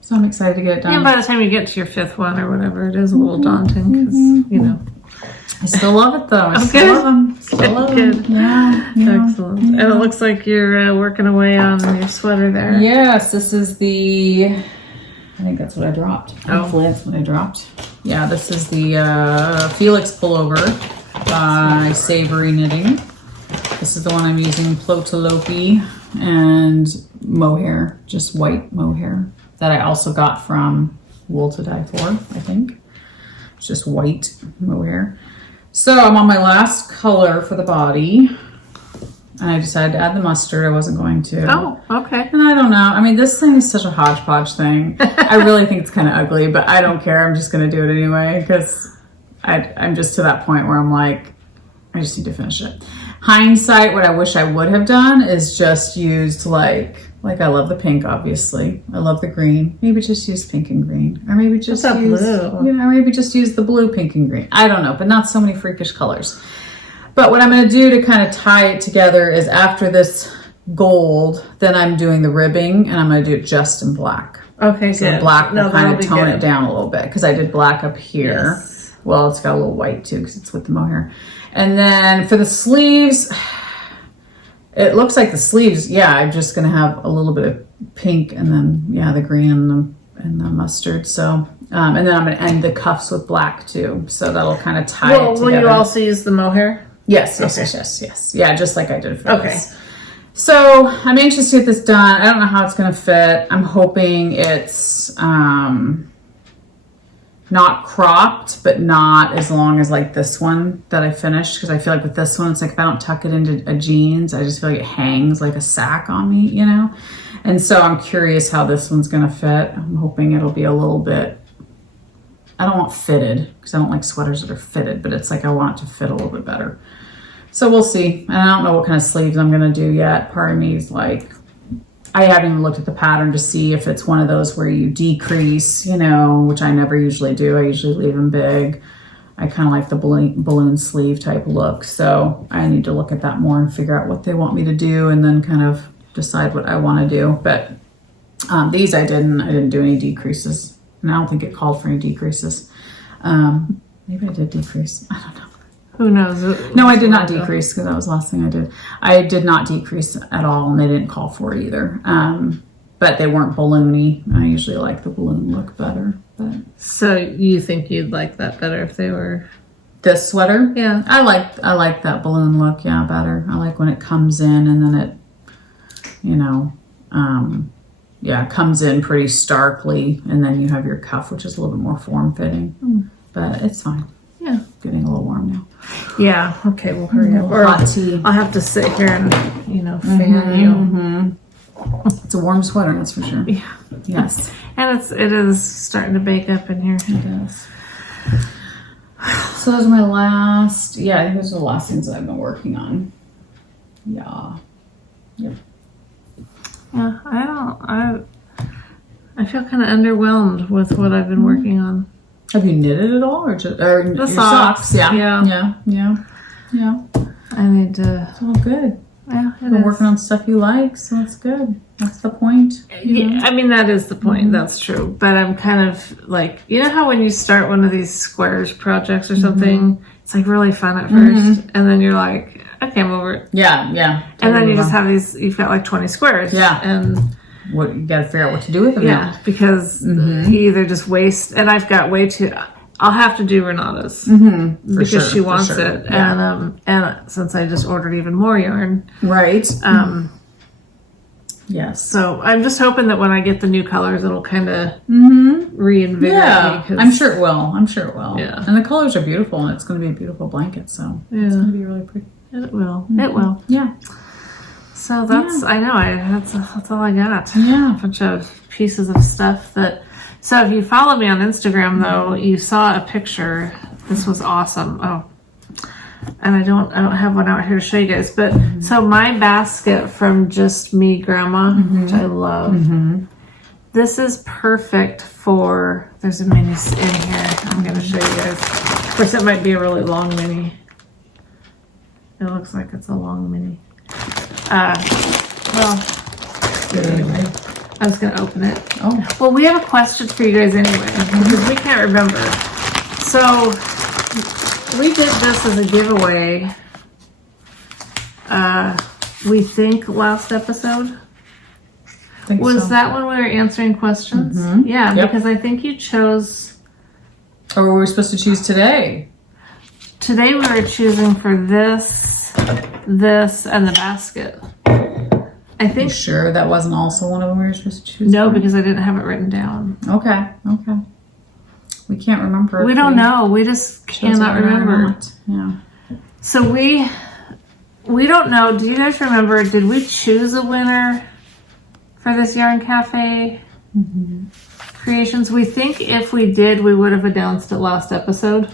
so I'm excited to get it done. And by the time you get to your 5th one or whatever, it is a little daunting because I still love it though. I still love them. Still love them. Yeah. Excellent. Yeah. And it looks like you're working away on your sweater there. Yes, this is I think that's what I dropped. Hopefully that's what I dropped. Yeah, this is the Felix Pullover by Savory Knitting. This is the one I'm using Plotalopi and mohair, just white mohair, that I also got from Wool to Die For, I think. It's just white mohair. So I'm on my last color for the body. And I decided to add the mustard. I wasn't going to. Oh, okay. And I don't know. I mean, this thing is such a hodgepodge thing. I really think it's kind of ugly, but I don't care. I'm just going to do it anyway because I'm just to that point where I'm like, I just need to finish it. Hindsight, what I wish I would have done is just used like I love the pink, obviously. I love the green. Maybe just use pink and green. Or maybe just use blue. Maybe just use the blue, pink, and green. I don't know, but not so many freakish colors. But what I'm going to do to kind of tie it together is after this gold, then I'm doing the ribbing, and I'm going to do it just in black. Okay, so good. Black will kind of tone it down a little bit because I did black up here. Yes. Well, it's got a little white too because it's with the mohair. And then for the sleeves, it looks like the sleeves, I'm just going to have a little bit of pink and then, the green and the mustard. So, and then I'm going to end the cuffs with black too. So that'll kind of tie it together. Will you also use the mohair? Yes. Yeah, just like I did for this. So I'm anxious to get this done. I don't know how it's going to fit. I'm hoping it's not cropped, but not as long as like this one that I finished. Because I feel like with this one, it's like if I don't tuck it into a jeans, I just feel like it hangs like a sack on me, And so I'm curious how this one's going to fit. I'm hoping it'll be a little bit I don't want fitted because I don't like sweaters that are fitted, but it's like I want it to fit a little bit better. So we'll see. And I don't know what kind of sleeves I'm going to do yet. Part of me is like, I haven't even looked at the pattern to see if it's one of those where you decrease, you know, which I never usually do. I usually leave them big. I kind of like the balloon sleeve type look. So I need to look at that more and figure out what they want me to do and then kind of decide what I want to do. But these I didn't do any decreases. And I don't think it called for any decreases. Maybe I did decrease. I don't know. Who knows? No, I did not decrease because that was the last thing I did. I did not decrease at all, and they didn't call for it either. But they weren't balloony. I usually like the balloon look better. But so you think you'd like that better if they were this sweater? Yeah, I like that balloon look. Yeah, better. I like when it comes in and then it, you know, comes in pretty starkly, and then you have your cuff, which is a little bit more form fitting. But it's fine. Yeah, getting a little warm now. Yeah. Okay, we'll hurry up. Or hot tea. I'll have to sit here and fan you. Mm-hmm. It's a warm sweater, that's for sure. Yeah. Yes. And it is starting to bake up in here. It does. So those are my last. Yeah, I think those are the last things that I've been working on. Yeah. Yep. Yeah. I feel kind of underwhelmed with what I've been working on. Have you knitted at all, or just the socks? Yeah. I need to. It's all good. Yeah, you've been working on stuff you like, so that's good. That's the point. Yeah, I mean that is the point. That's true. But I'm kind of like, you know how when you start one of these squares projects or something, it's like really fun at first, and then you're like, okay, I'm over it. Yeah. And then you just have these. You've got like 20 squares. Yeah. And what you got to figure out what to do with them. Yeah, because you either just waste, and I've got way too. I'll have to do Renata's because she wants it, yeah. And since I just ordered even more yarn, right? Yes. So I'm just hoping that when I get the new colors, it'll kind of reinvigorate me. I'm sure it will. Yeah, and the colors are beautiful, and it's going to be a beautiful blanket. So it's going to be really pretty. It will. It will. Yeah. So that's I know. That's all I got. Yeah, a bunch of pieces of stuff that. So if you follow me on Instagram, though, you saw a picture. This was awesome. Oh, and I don't have one out here to show you guys. But so my basket from Just Me Grandma, which I love. This is perfect for. There's a mini in here. I'm going to show you guys. Of course, it might be a really long mini. It looks like it's a long mini. Anyway. I was going to open it. Oh. Well, we have a question for you guys anyway, because we can't remember. So, we did this as a giveaway, we think, last episode. Was that when we were answering questions? Yeah, because I think you chose... Or were we supposed to choose today? Today we were choosing for this, and the basket. I think. Sure, that wasn't also one of them we were supposed to choose. No, because I didn't have it written down. Okay. We can't remember. We don't know. We just cannot remember. Yeah. So we don't know. Do you guys remember? Did we choose a winner for this Yarn Cafe creations? We think if we did, we would have announced it last episode.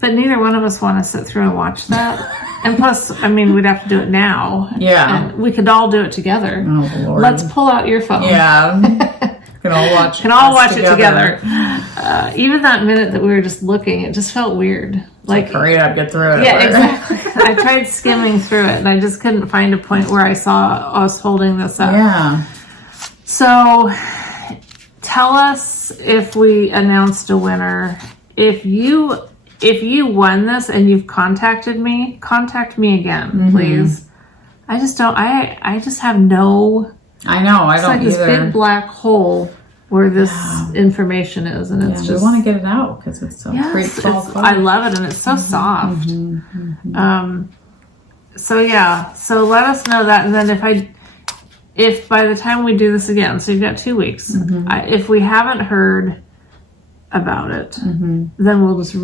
But neither one of us want to sit through and watch that. And plus, I mean, we'd have to do it now. Yeah. And we could all do it together. Oh, Lord. Let's pull out your phone. Yeah. Can all watch it together. Even that minute that we were just looking, it just felt weird. Like, hurry up, get through it. Yeah, exactly. I tried skimming through it, and I just couldn't find a point where I saw us holding this up. Yeah. So, tell us if we announced a winner. If you won this and you've contacted me, contact me again, please. I just don't. I just have no. I know. I don't like either. This big black hole where this information is, and it's just. We want to get it out because it's so great fall color. I love it, and it's so soft. So yeah. So let us know that, and then if by the time we do this again, so you've got 2 weeks. If we haven't heard about it, then we'll just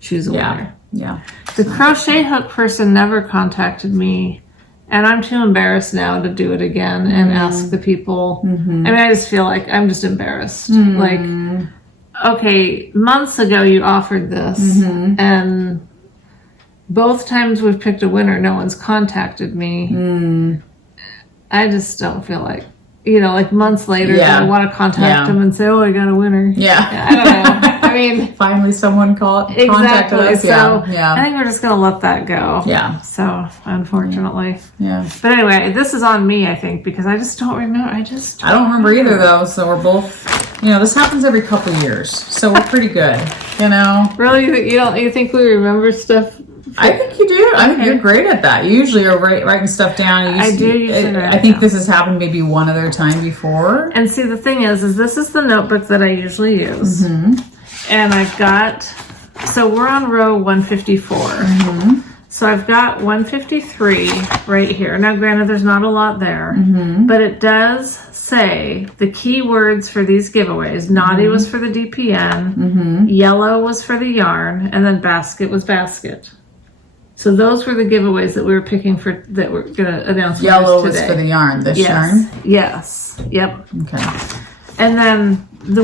choose a winner. Yeah. The crochet hook person never contacted me, and I'm too embarrassed now to do it again and ask the people. I mean, I just feel like I'm just embarrassed. Like, okay, months ago you offered this, and both times we've picked a winner, no one's contacted me. I just don't feel like, like months later, I want to contact them and say, oh, I got a winner. I don't know. I mean, finally someone contacted us. So I think we're just going to let that go. So unfortunately. But anyway, this is on me, I think, because I just don't remember. I don't remember either, though. So we're both, this happens every couple of years. So we're pretty good, Really? You think we remember stuff? I think you do. I think you're great at that. You usually are writing stuff down. I do usually write I think this has happened maybe one other time before. And see, the thing is this is the notebook that I usually use. And I've got, so we're on row 154. So I've got 153 right here. Now, granted, there's not a lot there, but it does say the key words for these giveaways. Knotty was for the DPN, yellow was for the yarn, and then basket was basket. So those were the giveaways that we were picking for, that we're going to announce. Yellow was for the yarn, yarn? Yes. Yep. Okay. And then the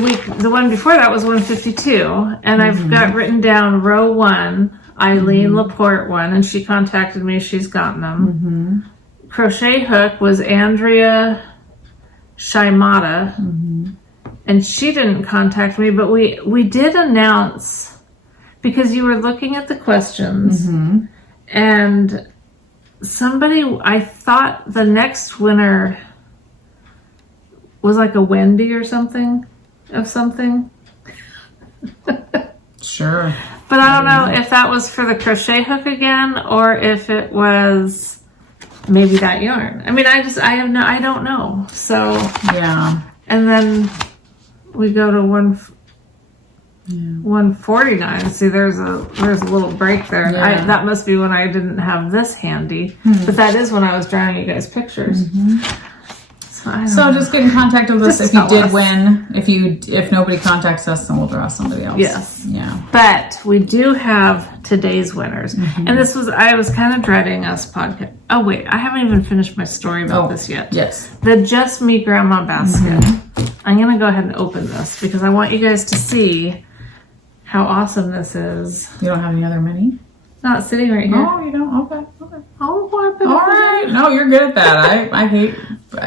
one before that was 152. And I've got written down row 1, Eileen Laporte one, and she contacted me. She's gotten them. Crochet hook was Andrea Shimada. And she didn't contact me, but we did announce, because you were looking at the questions. And somebody, I thought the next winner was like a Wendy or something of something. Sure. But I don't know if that was for the crochet hook again, or if it was maybe that yarn. I mean, I don't know. So yeah. And then we go to 149. See, there's a little break there. That must be when I didn't have this handy. But that is when I was drawing you guys pictures. So just get in contact with us if you did win. If nobody contacts us, then we'll draw somebody else. Yes. Yeah. But we do have today's winners. And I was kind of dreading us podcast. Oh wait, I haven't even finished my story about this yet. Yes. The Just Me Grandma basket. I'm going to go ahead and open this because I want you guys to see how awesome this is. You don't have any other mini? Not sitting right here. Oh, you don't? Okay. Oh, all right. No, you're good at that. I hate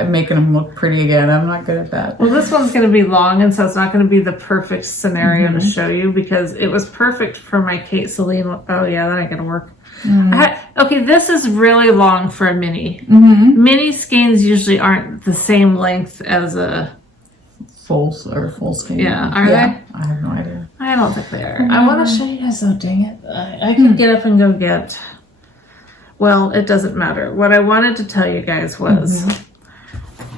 making them look pretty again. I'm not good at that. Well, this one's going to be long, and so it's not going to be the perfect scenario to show you, because it was perfect for my Kate Celine. Oh, yeah, that ain't going to work. Okay, this is really long for a mini. Mini skeins usually aren't the same length as a full skein. Yeah, are they? I have no idea. I don't think they are. I want to show you guys, though, dang it. I can get up and go get... Well, it doesn't matter. What I wanted to tell you guys was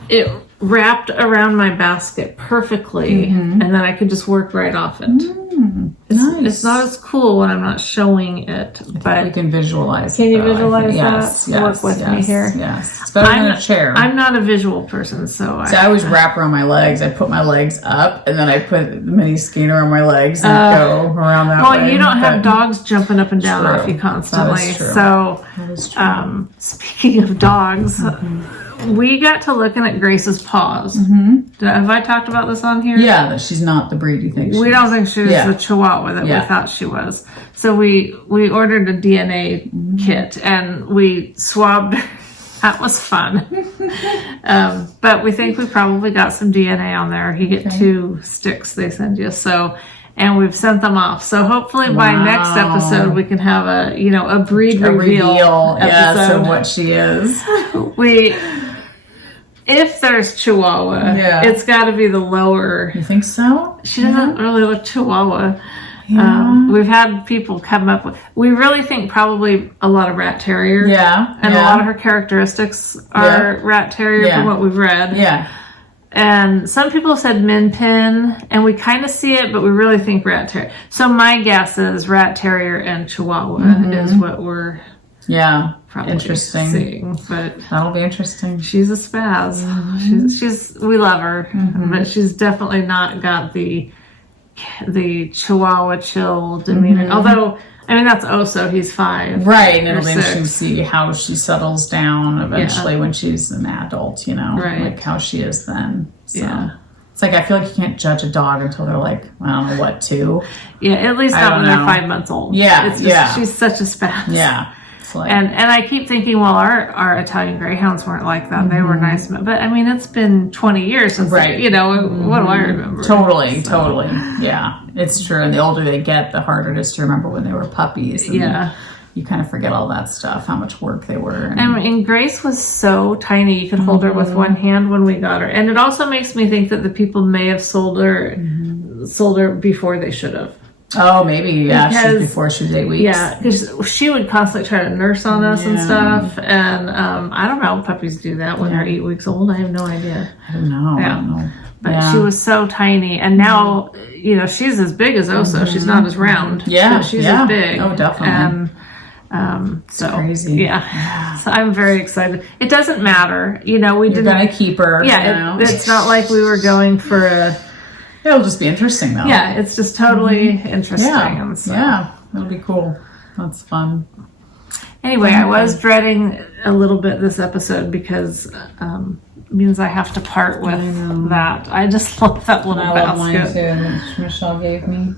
it wrapped around my basket perfectly, and then I could just work right off it. It's not as cool when I'm not showing it, but we can visualize. Can you visualize that? Yes, work with me here. Yes, it's better than a chair. I'm not a visual person, so I always wrap around my legs. I put my legs up, and then I put the mini skein around my legs and go around that way. Well, you don't have dogs jumping up and down off you constantly. That is true. So, that is true. Speaking of dogs. We got to looking at Grace's paws. Have I talked about this on here? Yeah, that she's not the breed you think she is. We don't think she was the Chihuahua that we thought she was. So we ordered a DNA kit and we swabbed her. That was fun. But we think we probably got some DNA on there. You get 2 sticks they send you. So, and we've sent them off. So hopefully by next episode we can have a breed reveal episode. Yes, of what she is. If there's Chihuahua, it's got to be the lower. You think so? She doesn't really look Chihuahua. We've had people come up with. We really think probably a lot of Rat Terrier. And a lot of her characteristics are Rat Terrier from what we've read. And some people said Min Pin, and we kind of see it, but we really think Rat Terrier. So my guess is Rat Terrier and Chihuahua is what we're probably seeing. But that'll be interesting. She's a spaz. She's we love her, but she's definitely not got the Chihuahua chill demeanor. Although, I mean, that's Oso. He's 5. Right, and it'll be interesting to see how she settles down eventually when she's an adult, like how she is then. So. It's like, I feel like you can't judge a dog until they're like, I don't know what, 2. Yeah, at least not when they're 5 months old. Yeah, it's just, she's such a spaz. Yeah. Like, and I keep thinking, well, our Italian Greyhounds weren't like that. They were nice. But, I mean, it's been 20 years since, what do I remember? Totally. Yeah, it's true. And the older they get, the harder it is to remember when they were puppies. And you kind of forget all that stuff, how much work they were. And Grace was so tiny. You could hold her with one hand when we got her. And it also makes me think that the people may have sold her before they should have. Oh, maybe, before she was 8 weeks. Yeah, because she would constantly try to nurse on us and stuff. And I don't know if puppies do that when they're 8 weeks old. I have no idea. I don't know. Yeah. But she was so tiny. And now, she's as big as Oso. She's not as round. Yeah. But she's as big. Oh, definitely. So crazy. Yeah. So I'm very excited. It doesn't matter. You're going to keep her. Yeah. It's not like we were going for a... It'll just be interesting, though. Yeah, it's just totally interesting. Yeah, and so. It'll be cool. That's fun. Anyway, I was dreading a little bit this episode because it means I have to part with that. I just love that little basket. I love mine too, that Michelle gave me.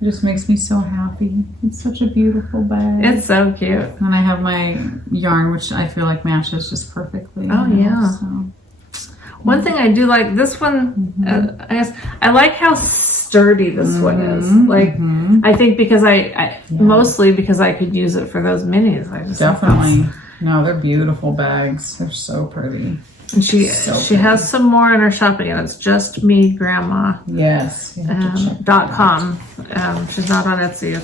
It just makes me so happy. It's such a beautiful bag. It's so cute. And I have my yarn, which I feel like matches just perfectly. Oh, yeah. So. One thing I do like, this one, I guess, I like how sturdy this one is. Like, I think because mostly because I could use it for those minis. Definitely. No, they're beautiful bags. They're so pretty. And she has some more in her shopping, and it's just me, Grandma. Yes. .com. She's not on Etsy.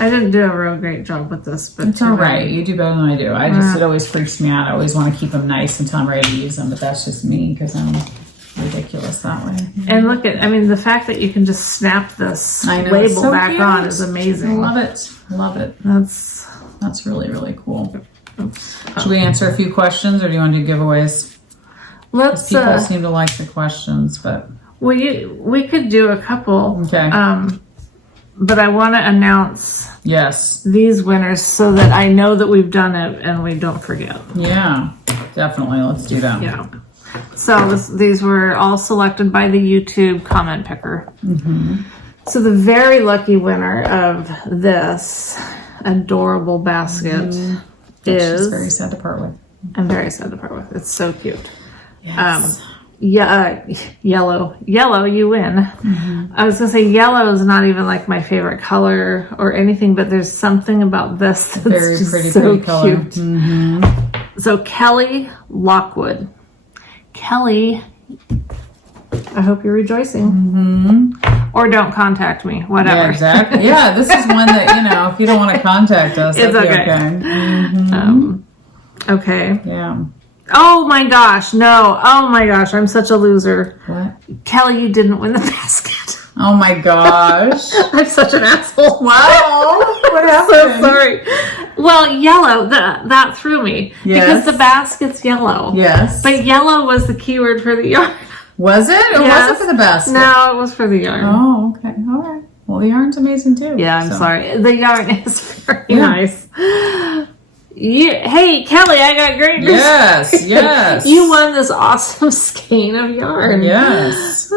I didn't do a real great job with this, but it's all right. You do better than I do. It always freaks me out. I always want to keep them nice until I'm ready to use them, but that's just me because I'm ridiculous that way. And look the fact that you can just snap this label back on is amazing. I love it. That's really, really cool. Should we answer a few questions, or do you want to do giveaways? People seem to like the questions, but we could do a couple. Okay. But I want to announce these winners so that I know that we've done it and we don't forget. Yeah, definitely. Let's do that. Yeah. So these were all selected by the YouTube comment picker. So the very lucky winner of this adorable basket is... She's very sad to part with. I'm very sad to part with. It's so cute. Yes. Yellow, you win. I was gonna say yellow is not even like my favorite color or anything, but there's something about this that's very just pretty cute. Color. So Kelly Lockwood. Kelly, I hope you're rejoicing. Or don't contact me, whatever. Yeah, exactly. Yeah, this is one that, if you don't want to contact us, it's that'd be okay. Okay. Yeah. Oh my gosh, no. Oh my gosh, I'm such a loser. What? Kelly, you didn't win the basket. Oh my gosh. I'm such an asshole. Wow. What happened? So sorry. Well, yellow, that threw me. Yes. Because the basket's yellow. Yes. But yellow was the keyword for the yarn. Was it? Or was it for the basket? No, it was for the yarn. Oh, okay. All right. Well, the yarn's amazing too. Yeah, I'm sorry. The yarn is very nice. Hey, Kelly, I got great news. Yes. You won this awesome skein of yarn. Yes.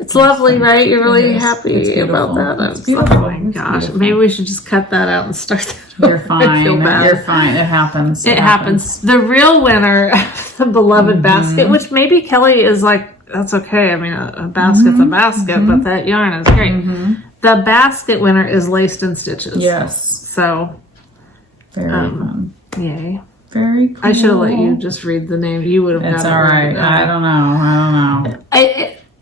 It's lovely, right? You're really happy about that. It's beautiful. Oh my gosh. Maybe we should just cut that out and start that over. You're fine. You're fine. It happens. It happens. The real winner of the beloved basket, which maybe Kelly is like, that's okay. I mean, a basket's a basket, but that yarn is great. The basket winner is Laced in Stitches. Yes. So... Very fun. Yay. Very cool. I should have let you just read the name. You would have gotten it. It's all right. I don't know.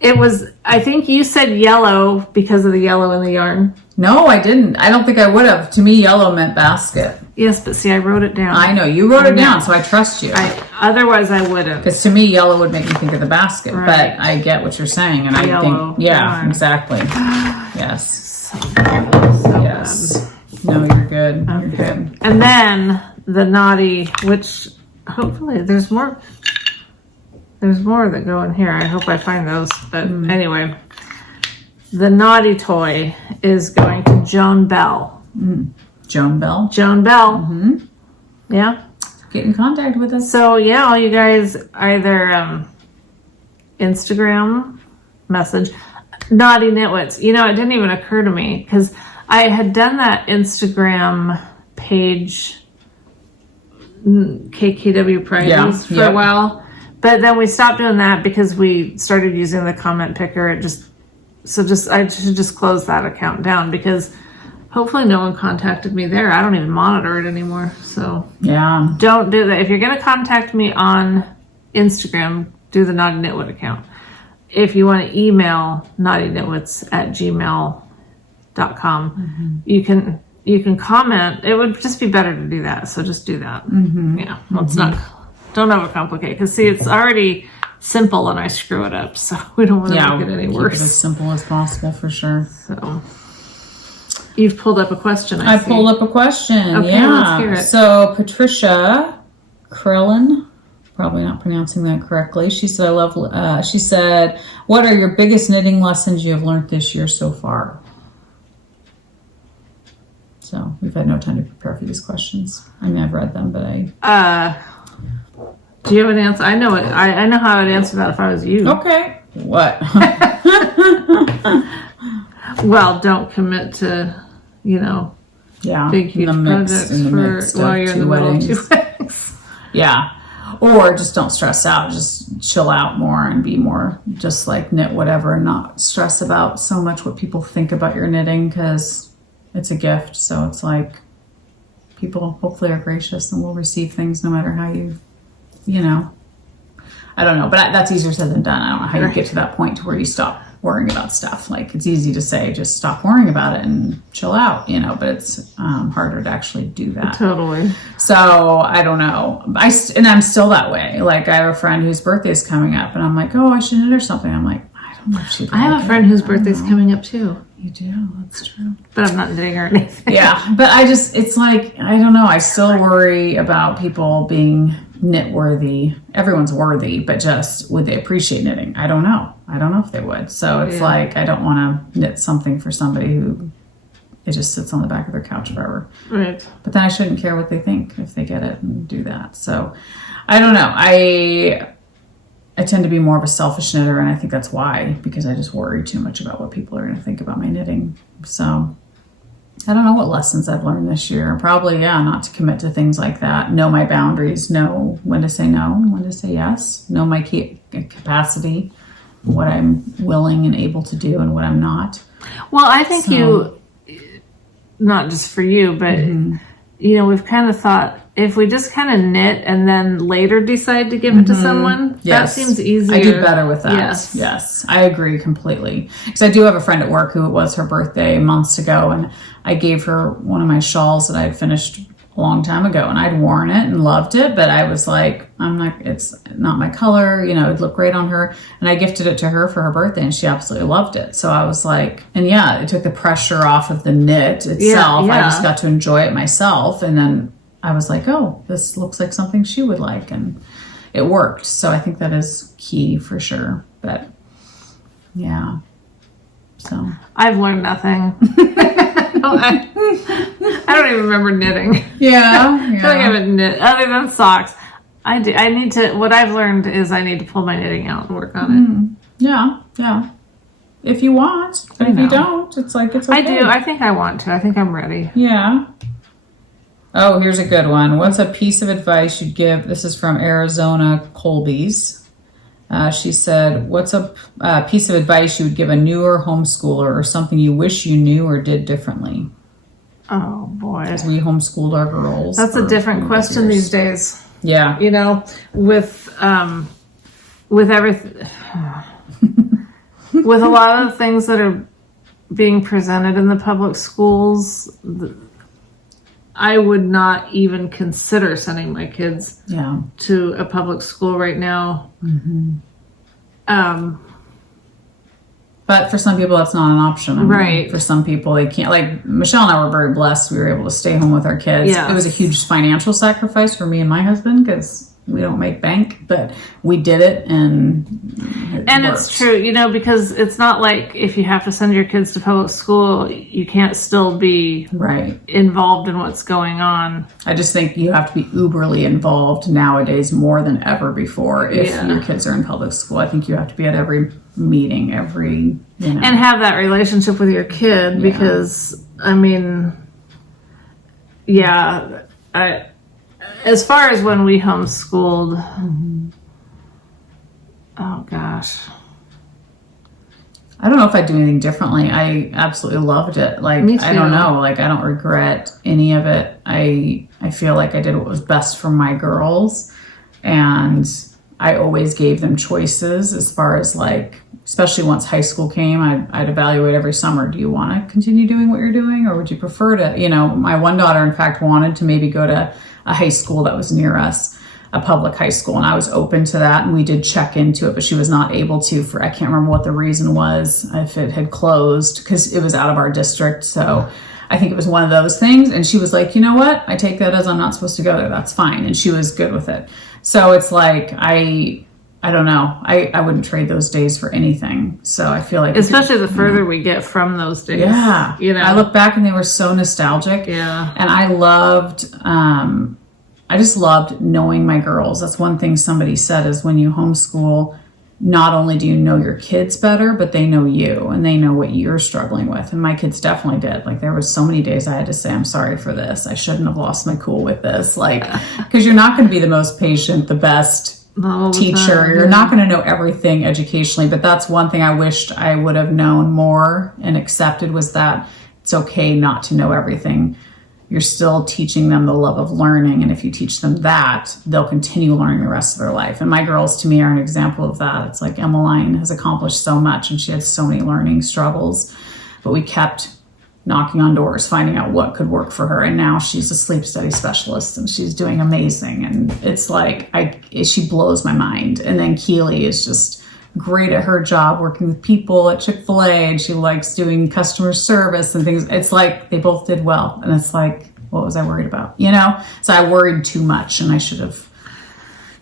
It was, I think you said yellow because of the yellow in the yarn. No, I didn't. I don't think I would have. To me, yellow meant basket. Yes, but see, I wrote it down. I know. You wrote it down, so I trust you. Otherwise, I wouldn't. Because to me, yellow would make me think of the basket. Right. But I get what you're saying. And yellow, I think, yarn. Exactly. Yes. So yes. Bad. No, you're good. Okay. You're good. And then the Knotty, which hopefully there's more that go in here. I hope I find those. But anyway, the Knotty toy is going to Joan Bell. Joan Bell? Joan Bell. Yeah. Get in contact with us. So yeah, all you guys either Instagram message. Knotty Nitwits. You know, it didn't even occur to me because I had done that Instagram page, KKW Prizes, for a while. But then we stopped doing that because we started using the comment picker. I should just close that account down because hopefully no one contacted me there. I don't even monitor it anymore. So yeah, don't do that. If you're going to contact me on Instagram, do the Knotty Nitwit account. If you want to email knottynitwits@gmail.com, you can comment. It would just be better to do that. So just do that. Yeah. Let's not, don't overcomplicate. Because see, it's already simple and I screw it up. So we don't want to make it any worse. Keep it as simple as possible for sure. So you've pulled up a question. I see. Pulled up a question. Okay, let's hear it. So Patricia Krellin, probably not pronouncing that correctly. She said, she said, what are your biggest knitting lessons you have learned this year so far? So we've had no time to prepare for these questions. I mean, I've read them, but do you have an answer? I know it. I know how I would answer that if I was you. Okay. What? Well, don't commit to, big, huge projects while you're in the middle of 2 weddings. Yeah. Or just don't stress out. Just chill out more and be more just like knit whatever and not stress about so much what people think about your knitting because it's a gift. So it's like people hopefully are gracious and will receive things no matter how I don't know. But that's easier said than done. I don't know how you get to that point to where you stop worrying about stuff. Like it's easy to say, just stop worrying about it and chill out, but it's harder to actually do that. Totally. So I don't know. And I'm still that way. Like I have a friend whose birthday is coming up and I'm like, oh, I should knit or something. I'm like, I don't know if she'd I have a friend whose birthday's coming up too. You do? That's true. But I'm not knitting or anything. Yeah. But it's like, I don't know. I still worry about people being knit worthy. Everyone's worthy, but just would they appreciate knitting? I don't know. I don't know if they would. So it's like I don't want to knit something for somebody who it just sits on the back of their couch forever. Right. But then I shouldn't care what they think if they get it and do that. So I don't know. I tend to be more of a selfish knitter, and I think that's why, because I just worry too much about what people are going to think about my knitting. So I don't know what lessons I've learned this year. Probably, not to commit to things like that. Know my boundaries. Know when to say no, when to say yes. Know my capacity, what I'm willing and able to do and what I'm not. Well, I think not just for you, but, we've kind of thought if we just kind of knit and then later decide to give it to someone, that seems easier. I do better with that. Yes, I agree completely. Because I do have a friend at work who it was her birthday months ago, and I gave her one of my shawls that I had finished a long time ago, and I'd worn it and loved it, but I was like, it's not my color, it'd look great on her. And I gifted it to her for her birthday, and she absolutely loved it. So I was like, and it took the pressure off of the knit itself. Yeah. I just got to enjoy it myself, and then I was like, oh, this looks like something she would like, and it worked. So I think that is key for sure. But yeah, so I've learned nothing. I don't even remember knitting. Yeah. I feel like I haven't knit other than socks. I do. I need to. What I've learned is I need to pull my knitting out and work on it. Yeah. If you want, but if you don't, it's like it's okay. I do. I think I want to. I think I'm ready. Yeah. Oh, here's a good one. What's a piece of advice you'd give? This is from Arizona Colby's. She said, what's a piece of advice you would give a newer homeschooler or something you wish you knew or did differently? Oh, boy. As we homeschooled our girls. That's a different question these days. Yeah. With everything, with a lot of things that are being presented in the public schools, I would not even consider sending my kids to a public school right now. But for some people, that's not an option. Right. For some people, they can't. Like Michelle and I were very blessed. We were able to stay home with our kids. Yes. It was a huge financial sacrifice for me and my husband because we don't make bank, but we did it, and And it's true, you know, because it's not like if you have to send your kids to public school, you can't still be involved in what's going on. I just think you have to be uberly involved nowadays more than ever before if your kids are in public school. I think you have to be at every meeting, and have that relationship with your kid because, I mean, as far as when we homeschooled, oh gosh, I don't know if I'd do anything differently. I absolutely loved it. Like, me too. I don't know. Like, I don't regret any of it. I feel like I did what was best for my girls, and I always gave them choices as far as like, especially once high school came, I'd evaluate every summer. Do you want to continue doing what you're doing, or would you prefer to, my one daughter, in fact, wanted to maybe go to a high school that was near us, a public high school, and I was open to that, and we did check into it, but she was not able to I can't remember what the reason was, if it had closed, because it was out of our district. So I think it was one of those things, and she was like, you know what, I take that as I'm not supposed to go there, that's fine, and she was good with it. So it's like, I don't know, I wouldn't trade those days for anything. So I feel like, especially the further we get from those days, I look back and they were so nostalgic, and I just loved knowing my girls. That's one thing somebody said, is when you homeschool, not only do you know your kids better, but they know you and they know what you're struggling with. And my kids definitely did. Like, there was so many days I had to say, I'm sorry for this. I shouldn't have lost my cool with this. Like, because you're not going to be the most patient, the best teacher. You're not going to know everything educationally, but that's one thing I wished I would have known more and accepted, was that it's okay not to know everything. You're still teaching them the love of learning, and if you teach them that, they'll continue learning the rest of their life. And my girls, to me, are an example of that. It's like Emmeline has accomplished so much, and she had so many learning struggles, but we kept knocking on doors, finding out what could work for her, and now she's a sleep study specialist, and she's doing amazing. And it's like, she blows my mind. And then Keely is just great at her job, working with people at Chick-fil-A, and she likes doing customer service and things. It's like they both did well, and it's like, what was I worried about? So I worried too much, and I should have.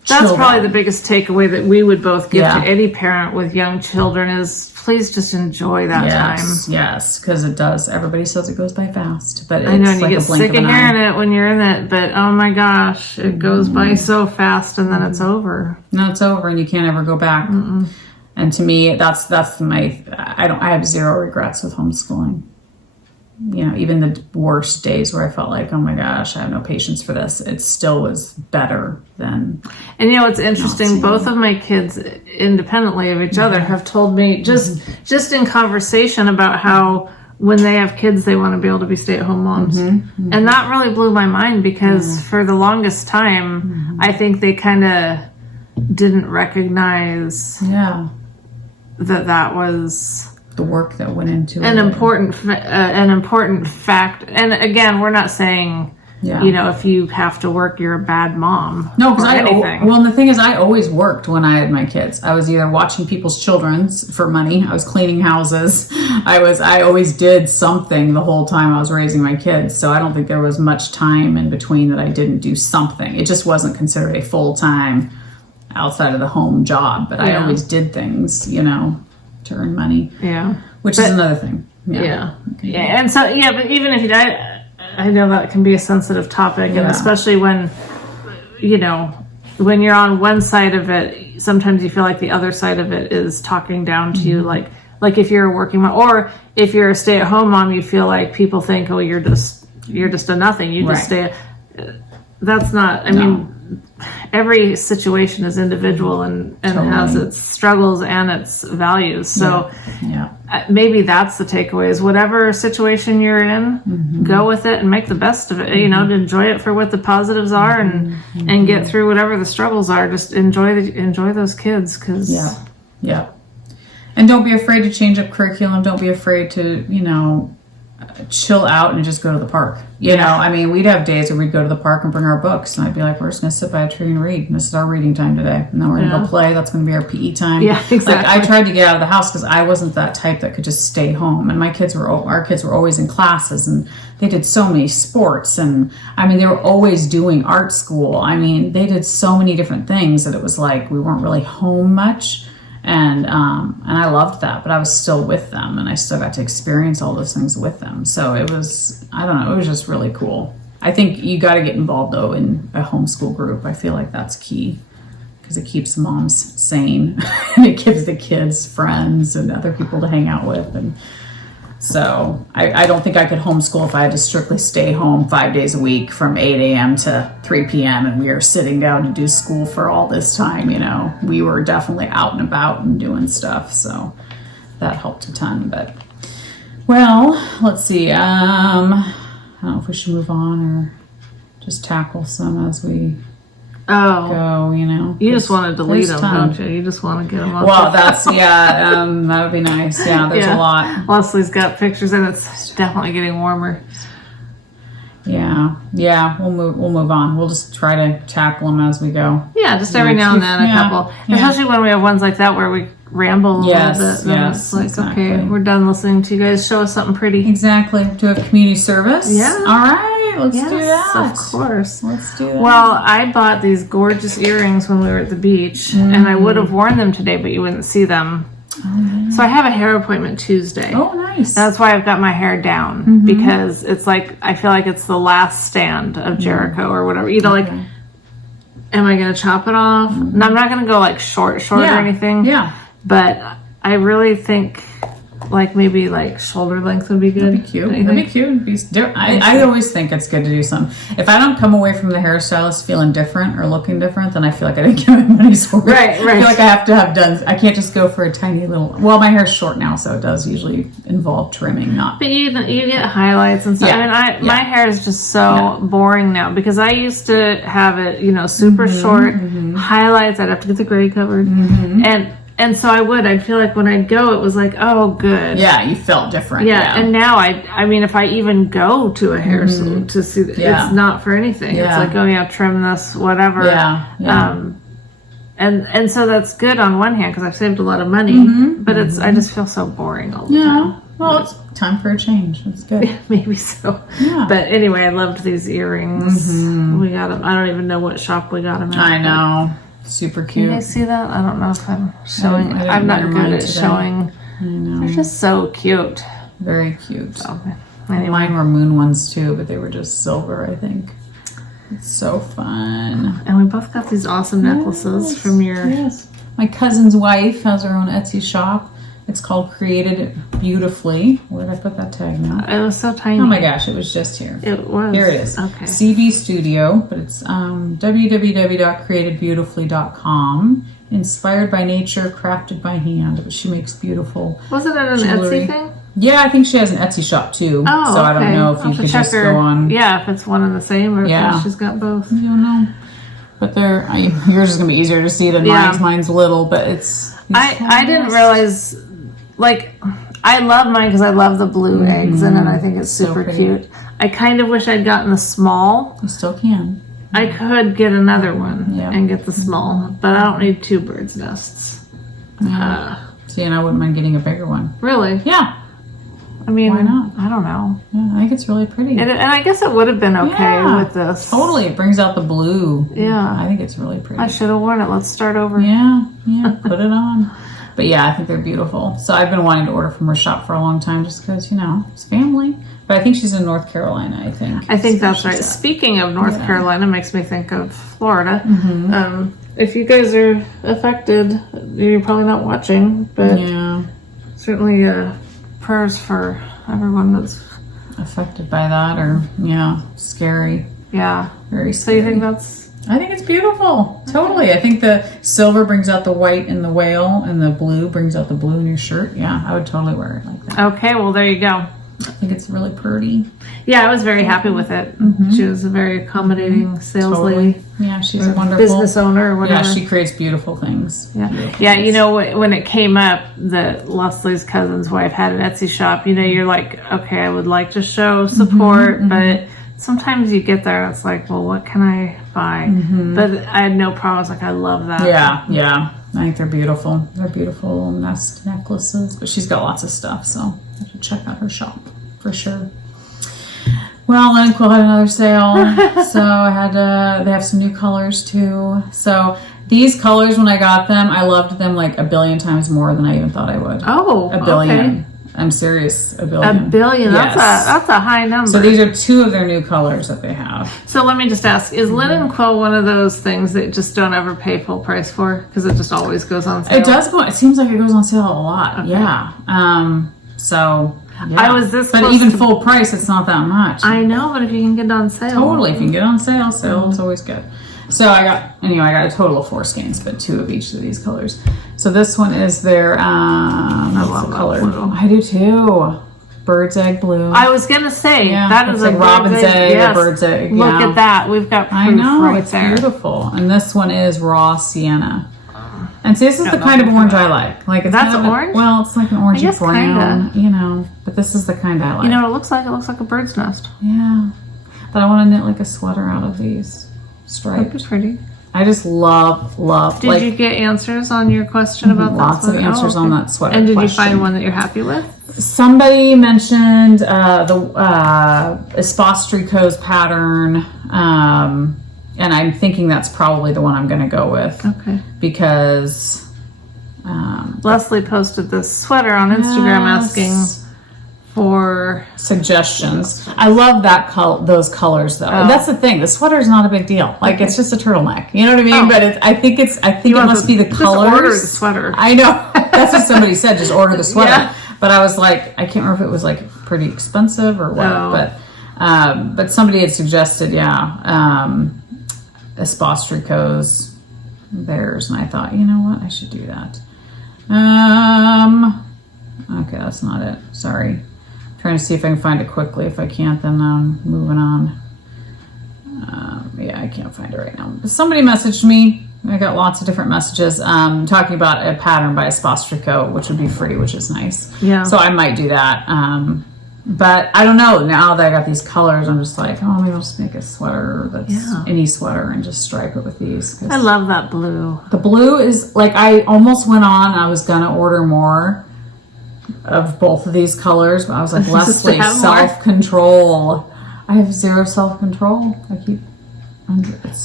That's probably the biggest takeaway that we would both give to any parent with young children, is please just enjoy that time. Yes, because it does. Everybody says it goes by fast, but it's I know, and like you get sick of hearing it when you're in it, but oh my gosh, it goes by so fast, and then it's over. No, it's over, and you can't ever go back. And to me, that's my. I have zero regrets with homeschooling. Even the worst days where I felt like, oh my gosh, I have no patience for this, it still was better than. And it's interesting, both of my kids, independently of each other, have told me just in conversation about how when they have kids, they want to be able to be stay-at-home moms. And that really blew my mind, because for the longest time, I think they kind of didn't recognize that was the work that went into an important fact. And again, we're not saying if you have to work, you're a bad mom. No, because and the thing is, I always worked when I had my kids. I was either watching people's children's for money, I was cleaning houses, I always did something the whole time I was raising my kids. So I don't think there was much time in between that I didn't do something. It just wasn't considered a full-time outside of the home job, but I always did things, to earn money. Which is another thing. And so, but even if I know that can be a sensitive topic, and especially when, when you're on one side of it, sometimes you feel like the other side of it is talking down to you, like if you're a working mom, or if you're a stay-at-home mom, you feel like people think, oh, you're just a nothing, you just stay. That's not, I mean, every situation is individual and has its struggles and its values. So maybe that's the takeaway, is whatever situation you're in, go with it and make the best of it, to enjoy it for what the positives are, and get through whatever the struggles are. Just enjoy those kids, because and don't be afraid to change up curriculum. Don't be afraid to chill out and just go to the park. I mean, we'd have days where we'd go to the park and bring our books, and I'd be like, we're just going to sit by a tree and read. And this is our reading time today. And then we're going to go play. That's going to be our PE time. Yeah, exactly. Like, I tried to get out of the house because I wasn't that type that could just stay home. And our kids were always in classes, and they did so many sports. And I mean, they were always doing art school. I mean, they did so many different things that it was like we weren't really home much. And I loved that, but I was still with them and I still got to experience all those things with them. So it was, I don't know, it was just really cool. I think you got to get involved though in a homeschool group. I feel like that's key because it keeps moms sane and it gives the kids friends and other people to hang out with. And so I don't think I could homeschool if I had to strictly stay home 5 days a week from 8 a.m. to 3 p.m. and we were sitting down to do school for all this time, you know. We were definitely out and about and doing stuff, so that helped a ton. But, well, let's see. I don't know if we should move on or just tackle some as we go, you know. You just want to delete them, don't you? You just want to get them off. Well, that's, that would be nice. Yeah, there's a lot. Leslie's got pictures and it's definitely getting warmer. Yeah, we'll move on. We'll just try to tackle them as we go. Yeah, just every now and then a couple. Especially when we have ones like that where we ramble a little bit. Then it's like, exactly. Okay, we're done listening to you guys. Show us something pretty. Exactly. Do we have community service? Yeah. All right, let's do that. Of course. Let's do that. Well, I bought these gorgeous earrings when we were at the beach, and I would have worn them today, but you wouldn't see them. So I have a hair appointment Tuesday. Oh, nice. That's why I've got my hair down, because it's like, I feel like it's the last stand of Jericho or whatever. You know, like, am I going to chop it off? No, I'm not going to go like short or anything. Yeah. But I really think like maybe like shoulder length would be good. That'd be cute. I always think it's good to do something. If I don't come away from the hairstylist feeling different or looking different, then I feel like I didn't get my money's worth. Right. I feel like I have to have done. I can't just go for a tiny little. Well, my hair's short now, so it does usually involve trimming, not. But you get highlights and stuff. Yeah. I mean, my hair is just so boring now because I used to have it, you know, super short highlights. I'd have to get the gray covered, and so I'd feel like when I'd go, it was like, oh, good. Yeah, you felt different. Yeah. And now I mean, if I even go to a hair salon to see, it's not for anything. Yeah. It's like, trim this, whatever. Yeah. And so that's good on one hand because I've saved a lot of money, but I just feel so boring all the time. Well, it's time for a change. It's good. Maybe so. Yeah. But anyway, I loved these earrings. We got them. I don't even know what shop we got them at. I know. Super cute. Can you guys see that? I don't know if I'm showing. I'm not good at showing. I know. They're just so cute. Very cute. So, anyway. Mine were moon ones too, but they were just silver, I think. It's so fun. And we both got these awesome necklaces from your... Yes. My cousin's wife has her own Etsy shop. It's called Created Beautifully. Where did I put that tag now? It was so tiny. Oh my gosh, it was just here. It was. Here it is. Okay. CB Studio, but it's www.createdbeautifully.com. Inspired by nature, crafted by hand. But she makes beautiful Was it at an jewelry. Etsy thing? Yeah, I think she has an Etsy shop too. Oh, so I don't know if you could just go on. Yeah, if it's one and the same, or if she's got both. I don't know. But yours is gonna be easier to see than mine. Mine's little, but it's. I didn't realize, like, I love mine because I love the blue eggs in it. I think it's super cute. I kind of wish I'd gotten the small. You still can. I could get another one and get the small, but I don't need 2 birds' nests. See, and I wouldn't mind getting a bigger one. Really? Yeah. I mean, why not? I don't know. Yeah, I think it's really pretty. And I guess it would have been okay with this. Totally. It brings out the blue. Yeah. I think it's really pretty. I should have worn it. Let's start over. Yeah. Put it on. But yeah, I think they're beautiful. So I've been wanting to order from her shop for a long time just because, it's family. But I think she's in North Carolina, I think. I think that's right. Speaking of North Carolina, makes me think of Florida. If you guys are affected, you're probably not watching, but certainly prayers for everyone that's affected by that, or scary. Yeah. Very scary. So you think that's... I think it's beautiful. Totally. I think the silver brings out the white in the whale, and the blue brings out the blue in your shirt. Yeah, I would totally wear it like that. Okay, well, there you go. I think it's really pretty. Yeah, I was very happy with it. She was a very accommodating sales lady. Yeah, she's a wonderful business owner or whatever. Yeah, she creates beautiful things. Yeah, when it came up that Leslie's cousin's wife had an Etsy shop, you're like, okay, I would like to show support, but sometimes you get there and it's like, well, what can I buy? But I had no problems. Like, I love that. Yeah. I think they're beautiful. They're beautiful nest necklaces. But she's got lots of stuff, so I should check out her shop for sure. Well, Linen Quill had another sale, so I had to, they have some new colors too. So these colors, when I got them, I loved them like a billion times more than I even thought I would. Oh, a billion. Okay. I'm serious, a billion. A billion, yes. That's a high number. So these are 2 of their new colors that they have. So let me just ask, is Linen Quill one of those things that just don't ever pay full price for? Because it just always goes on sale? It does go, it seems like it goes on sale a lot, okay. Yeah. So... Yeah. I was this but close even to... full price, it's not that much. I know, but if you can get it on sale. Totally, if you can get it on sale, it's always good. So I got a total of 4 skeins, but 2 of each of these colors. So this one is their, I love color. Blue. I do too. Bird's egg blue. I was gonna say that is like robin's egg yes. or bird's egg. Look at that. We've got proof I know, right it's there. beautiful. And this one is raw sienna. And see, this is the kind of orange I like. Like it's that's kind of orange. Well, it's like an orangey brown, kinda. you know. But this is the kind I like. You know what it looks like? It looks like a bird's nest. Yeah, but I want to knit like a sweater out of these stripes. That'd be pretty. I just love. Did you get answers on your question about that? Lots of answers on that sweater. And did you find one that you're happy with? Somebody mentioned the Espostrico's pattern. And I'm thinking that's probably the one I'm going to go with. Okay. Because Leslie posted this sweater on Instagram asking for suggestions. I love those colors though. Oh. That's the thing. The sweater is not a big deal. Like it's just a turtleneck. You know what I mean? Oh. But I think it must be the colors. Just order the sweater. I know. That's what somebody said. Just order the sweater. Yeah. But I was like, I can't remember if it was like pretty expensive or what. No. But somebody had suggested, Espostrico's theirs, and I thought, you know what, I should do that. Okay, that's not it. Sorry. I'm trying to see if I can find it quickly. If I can't, then I'm moving on. I can't find it right now. But somebody messaged me. I got lots of different messages talking about a pattern by Espostrico, which would be free, which is nice. Yeah. So I might do that. But I don't know. Now that I got these colors, I'm just like, maybe I'll just make a sweater that's any sweater and just stripe it with these. I love that blue. The blue is like, I almost went on. I was going to order more of both of these colors, but I was like, Leslie, self-control. I have zero self-control. I keep...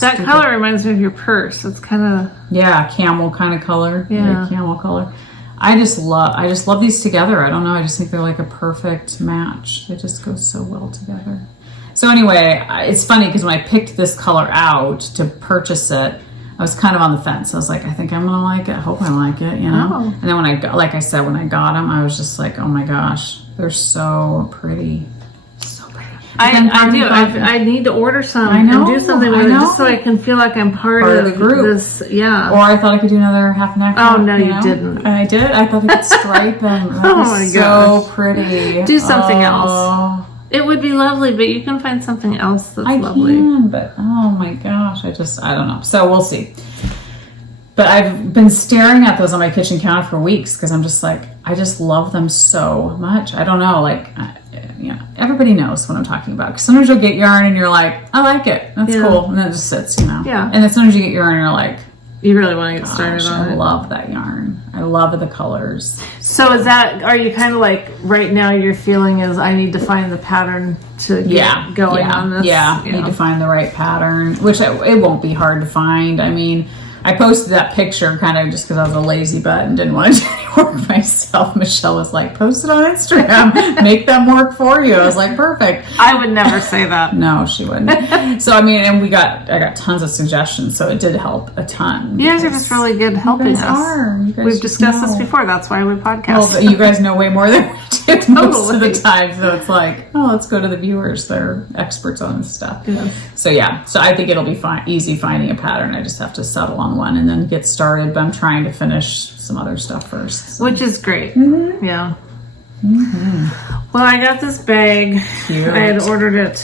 That color reminds me of your purse. It's kind of... Yeah, camel kind of color. Yeah. Camel color. I just love these together. I don't know. I just think they're like a perfect match. They just go so well together. So anyway, it's funny because when I picked this color out to purchase it, I was kind of on the fence. I was like, I think I'm going to like it. I hope I like it, you know? Oh. And then when I got them, I was just like, oh my gosh, they're so pretty. I need to order some and do something with it just so I can feel like I'm part of the group. This. Yeah. Or I thought I could do another half neck. Oh, no, you didn't. I did. I thought I could stripe them. That was so pretty. Do something else. It would be lovely, but you can find something else that's lovely. I can, but oh my gosh, I don't know. So we'll see. But I've been staring at those on my kitchen counter for weeks because I'm just like, I just love them so much. I don't know, like, everybody knows what I'm talking about. Because sometimes you'll get yarn and you're like, I like it. That's cool. And then it just sits, Yeah. And then sometimes you get yarn and you're like, you really want to get started on it. I love that yarn. I love the colors. So are you kind of like, right now your feeling is I need to find the pattern to get going on this? Yeah, I need to find the right pattern, which it won't be hard to find. I mean, I posted that picture kind of just because I was a lazy butt and didn't want to do any work myself. Michelle was like, post it on Instagram, make them work for you. I was like, perfect. I would never say that. No, she wouldn't. So, I mean, and I got tons of suggestions, so it did help a ton. You guys are just really good helping us. We've discussed this before. That's why we podcast. Well, you guys know way more than we do most of the time. So it's like, let's go to the viewers. They're experts on this stuff. Yeah. So I think it'll be easy finding a pattern. I just have to settle on one and then get started. But I'm trying to finish some other stuff first. So. Which is great. Mm-hmm. Yeah. Mm-hmm. Well, I got this bag. Cute. I had ordered it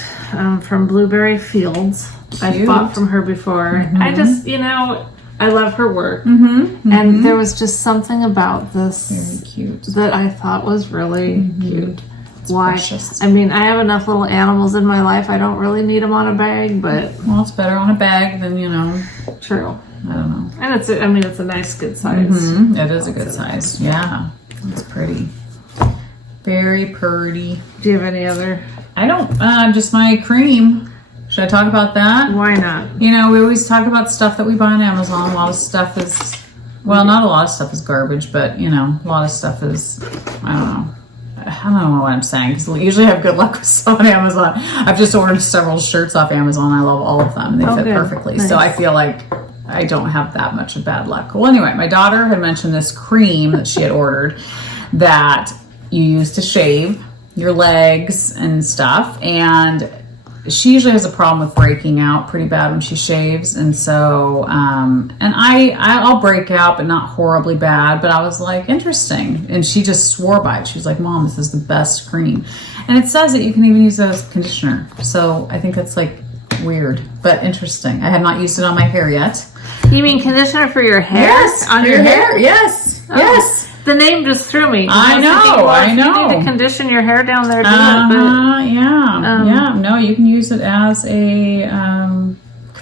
from Blueberry Fields. I've bought from her before. Mm-hmm. I just, I love her work. Mm-hmm. Mm-hmm. And there was just something about this very cute that I thought was really cute. Why? Precious. I mean, I have enough little animals in my life. I don't really need them on a bag, but... Well, it's better on a bag than, True. I don't know. And it's a nice, good size. Mm-hmm. It is a good size. Yeah. It's pretty. Very pretty. Do you have any other? I don't, just my cream. Should I talk about that? Why not? You know, we always talk about stuff that we buy on Amazon. A lot of stuff is, well, not a lot of stuff is garbage, but, you know, a lot of stuff is, I don't know what I'm saying, because we usually have good luck with stuff on Amazon. I've just ordered several shirts off Amazon. I love all of them, and they fit perfectly. Nice. So I feel like I don't have that much of bad luck. Well, anyway, my daughter had mentioned this cream that she had ordered that you use to shave your legs and stuff, and she usually has a problem with breaking out pretty bad when she shaves, and so and I'll break out, but not horribly bad. But I was like, interesting, and she just swore by it. She was like, Mom, this is the best cream, and it says that you can even use it as conditioner. So I think that's like weird, but interesting. I have not used it on my hair yet. You mean conditioner for your hair? Yes, on your hair? Yes, oh. Yes. The name just threw me. I know. You need to condition your hair down there. No, you can use it as a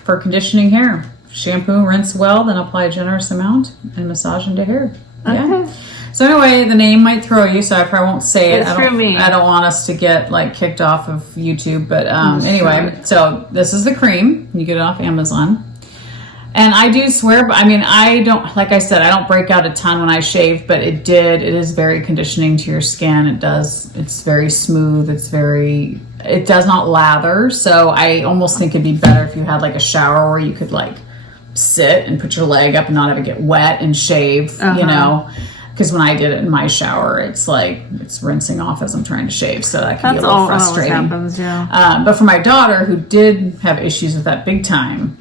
for conditioning hair. Shampoo, rinse well, then apply a generous amount and massage into hair. Okay. Yeah. So anyway, the name might throw you, so I probably won't say it. I don't want us to get like kicked off of YouTube, but anyway, so this is the cream. You get it off Amazon. And I do swear, I mean, I don't, like I said, I don't break out a ton when I shave, but it is very conditioning to your skin. It's very smooth. It does not lather. So I almost think it'd be better if you had like a shower where you could like sit and put your leg up and not have it get wet and shave, you know, because when I did it in my shower, it's like, it's rinsing off as I'm trying to shave. So that can be a little frustrating. That happens, yeah. But for my daughter, who did have issues with that big time,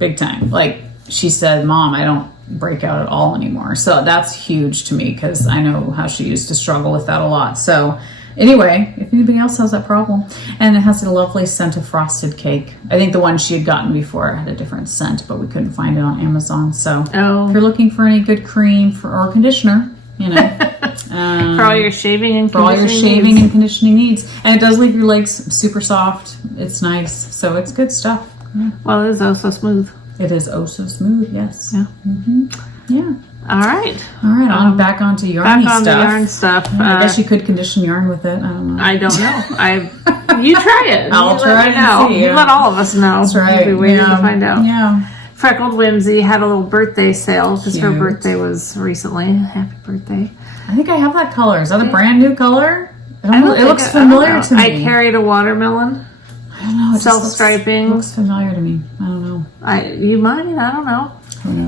like she said, Mom, I don't break out at all anymore. So that's huge to me, because I know how she used to struggle with that a lot. So anyway, if anybody else has that problem, and it has a lovely scent of frosted cake. I think the one she had gotten before had a different scent, but we couldn't find it on Amazon. So if you're looking for any good cream or conditioner, you know, for all your shaving and conditioning needs, and it does leave your legs super soft. It's nice, so it's good stuff. Yeah. Well, it is oh so smooth. It is oh so smooth, yes. Yeah. Yeah. All right. Back onto yarny stuff. Yarn stuff. I guess you could condition yarn with it. I don't know. I don't know. You try it. I'll try and see. You let all of us know. That's right. We'll be waiting to find out. Yeah. Freckled Whimsy had a little birthday sale because her birthday was recently. Happy birthday. I think I have that color. Is that a brand new color? It looks familiar to me. I carried a watermelon. I don't know. Self-striping. Looks familiar to me. I don't know. You might. I don't know.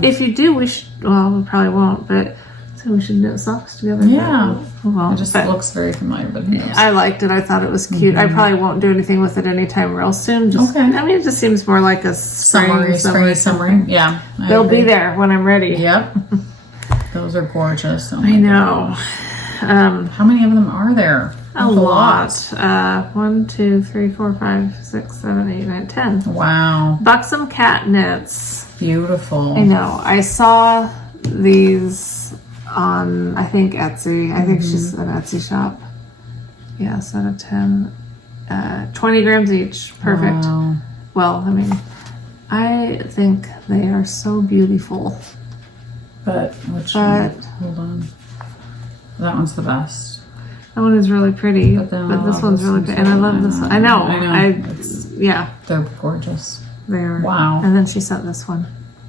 If you do, we should. Well, we probably won't. But so we should knit socks together. Yeah. Well, it just looks very familiar. But who knows? I liked it. I thought it was cute. I probably won't do anything with it anytime real soon. Okay. I mean, it just seems more like a summery. Yeah. They'll be there when I'm ready. Yep. Those are gorgeous. I know. How many of them are there? A lot. 1, 2, 3, 4, 5, 6, 7, 8, 9, 10. Wow. Buxom cat knits. Beautiful. I know. I saw these on, I think, Etsy. I think she's an Etsy shop. Yeah, set of 10. 20 grams each. Perfect. Wow. Well, I mean, I think they are so beautiful. But hold on. That one's the best. That one is really pretty, but this one's really pretty. And I love this one. I know. Yeah. They're gorgeous. They are. Wow. And then she sent this one.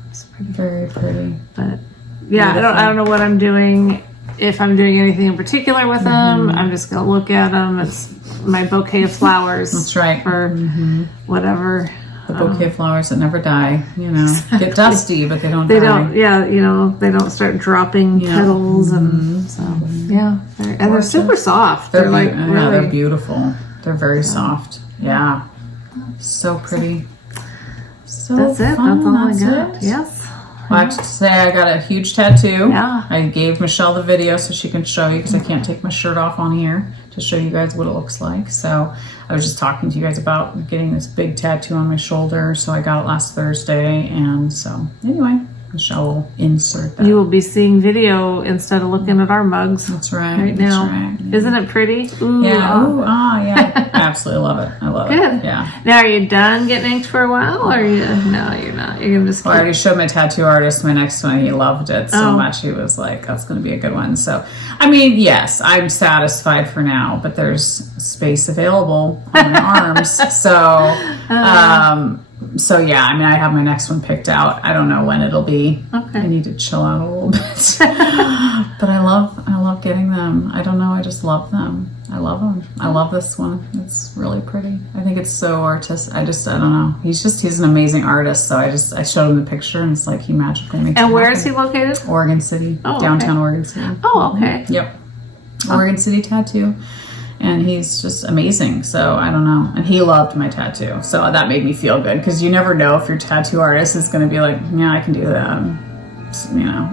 It's pretty. Very pretty. But yeah, I don't know what I'm doing. If I'm doing anything in particular with them, I'm just gonna look at them. It's my bouquet of flowers. That's right. For whatever. The bouquet of flowers that never die. You know, get dusty, but they don't. They don't. Yeah, you know, they don't start dropping petals, and so yeah, and they're super soft. They're like really. They're beautiful. They're very soft. Yeah, so pretty. So that's it. Fun. That's all That's I got. it. Yes. Well, I have to say I got a huge tattoo. Yeah. I gave Michelle the video so she can show you, because I can't take my shirt off on here to show you guys what it looks like. So I was just talking to you guys about getting this big tattoo on my shoulder. So I got it last Thursday. And so anyway, Michelle will insert that. You will be seeing video instead of looking at our mugs. That's right. Right now. Right. Yeah. Isn't it pretty? Ooh, yeah. Ooh, yeah. I absolutely love it. I love it. Good. Yeah. Now, are you done getting inked for a while? Or are you? No, you're not. You're going to just I already showed my tattoo artist my next one. He loved it so much. He was like, that's going to be a good one. So, I mean, yes, I'm satisfied for now, but there's space available on my arms. So yeah, I mean, I have my next one picked out. I don't know when it'll be. Okay. I need to chill out a little bit. But I love getting them. I don't know. I just love them. I love them. I love this one. It's really pretty. I think it's so artistic. I don't know. He's an amazing artist. So I showed him the picture and it's like he magically makes it And where happen. is he located? Oregon City. Downtown Oregon City. Oh, okay. Yep. Oregon City Tattoo. And he's just amazing. So I don't know. And he loved my tattoo. So that made me feel good because you never know if your tattoo artist is going to be like, yeah, I can do that.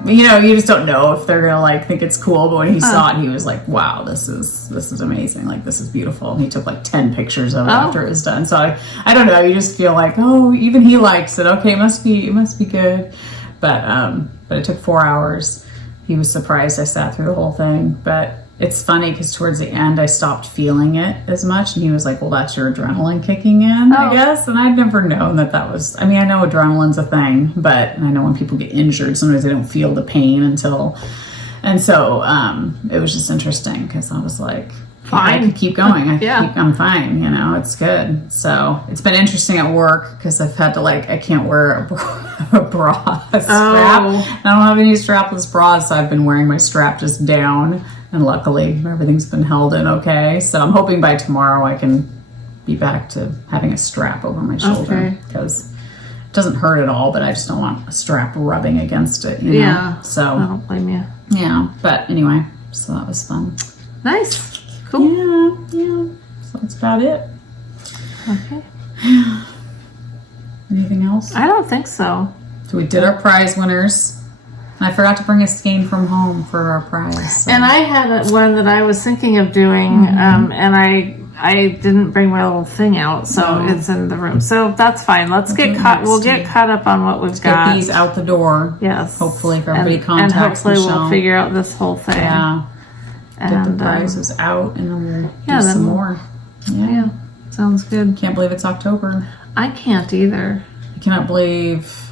You just don't know if they're going to like think it's cool. But when he saw it, he was like, wow, this is amazing. Like, this is beautiful. And he took like 10 pictures of it after it was done. So I don't know. You just feel like, oh, even he likes it. Okay, it must be good. But it took 4 hours. He was surprised I sat through the whole thing. But it's funny because towards the end I stopped feeling it as much, and he was like, well, that's your adrenaline kicking in, I guess. And I'd never known that was, I mean, I know adrenaline's a thing, but I know when people get injured, sometimes they don't feel the pain until, and so it was just interesting because I was like, fine, I could keep going. I'm fine, it's good. So it's been interesting at work because I've had to I can't wear a bra strap. I don't have any strapless bras, so I've been wearing my strap just down. And luckily, everything's been held in okay. So I'm hoping by tomorrow I can be back to having a strap over my shoulder because it doesn't hurt at all, but I just don't want a strap rubbing against it. You know? Yeah. So I don't blame you. Yeah. But anyway, so that was fun. Nice. Cool. Yeah. So that's about it. Okay. Anything else? I don't think so. So we did our prize winners. I forgot to bring a skein from home for our prize. So. And I had one that I was thinking of doing, and I didn't bring my little thing out, so it's in the room. So that's fine. Let's get caught. We'll get caught up on what we've got. Get these out the door. Yes. Hopefully, if everybody contacts and hopefully Michelle. We'll figure out this whole thing. Yeah. And, get the prizes out, and then we'll do some more. Yeah. Sounds good. Can't believe it's October. I can't either. I cannot believe.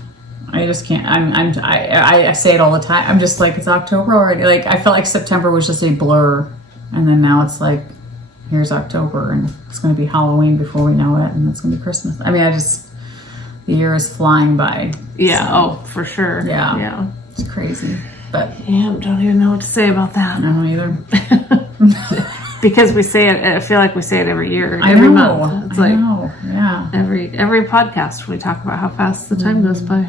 I just can't. I say it all the time. I'm just like, it's October already. Like, I felt like September was just a blur, and then now it's like, here's October, and it's going to be Halloween before we know it, and it's going to be Christmas. I mean, the year is flying by. Yeah. So, for sure. Yeah. It's crazy, but yeah, I don't even know what to say about that. I don't either. Because we say it, I feel like we say it every year, every month. It's yeah. Every podcast we talk about how fast the time goes by.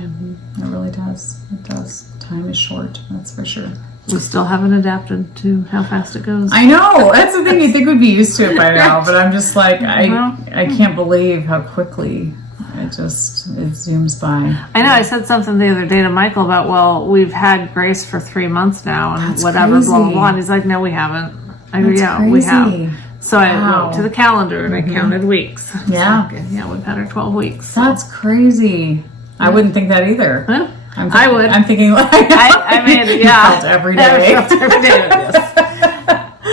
It really does. It does. Time is short, that's for sure. We still haven't adapted to how fast it goes. I know. That's the thing. You think we'd be used to it by now, but I'm just like, I can't believe how quickly it zooms by. I know. I said something the other day to Michael about, well, we've had Grace for 3 months now, and that's whatever, crazy. Blah, blah, blah. And he's like, no, we haven't. I go, yeah, crazy. we have. So I went to the calendar and I counted weeks. Yeah. So, yeah, we've had her 12 weeks. So. That's crazy. I wouldn't think that either. Huh? I would. I'm thinking like I mean, yeah. Felt every day. I felt every day of this.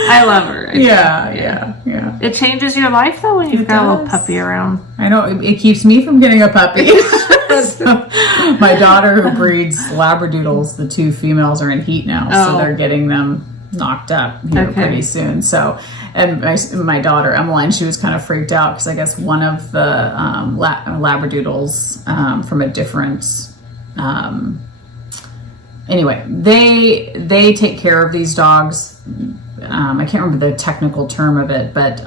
I love her. Yeah. It changes your life though when you've got a little puppy around. I know. It keeps me from getting a puppy. So, my daughter who breeds Labradoodles, the 2 females are in heat now, so they're getting them knocked up here pretty soon. So, and my daughter Emmeline, she was kind of freaked out because I guess one of the Labradoodles from a different anyway, they take care of these dogs. I can't remember the technical term of it, but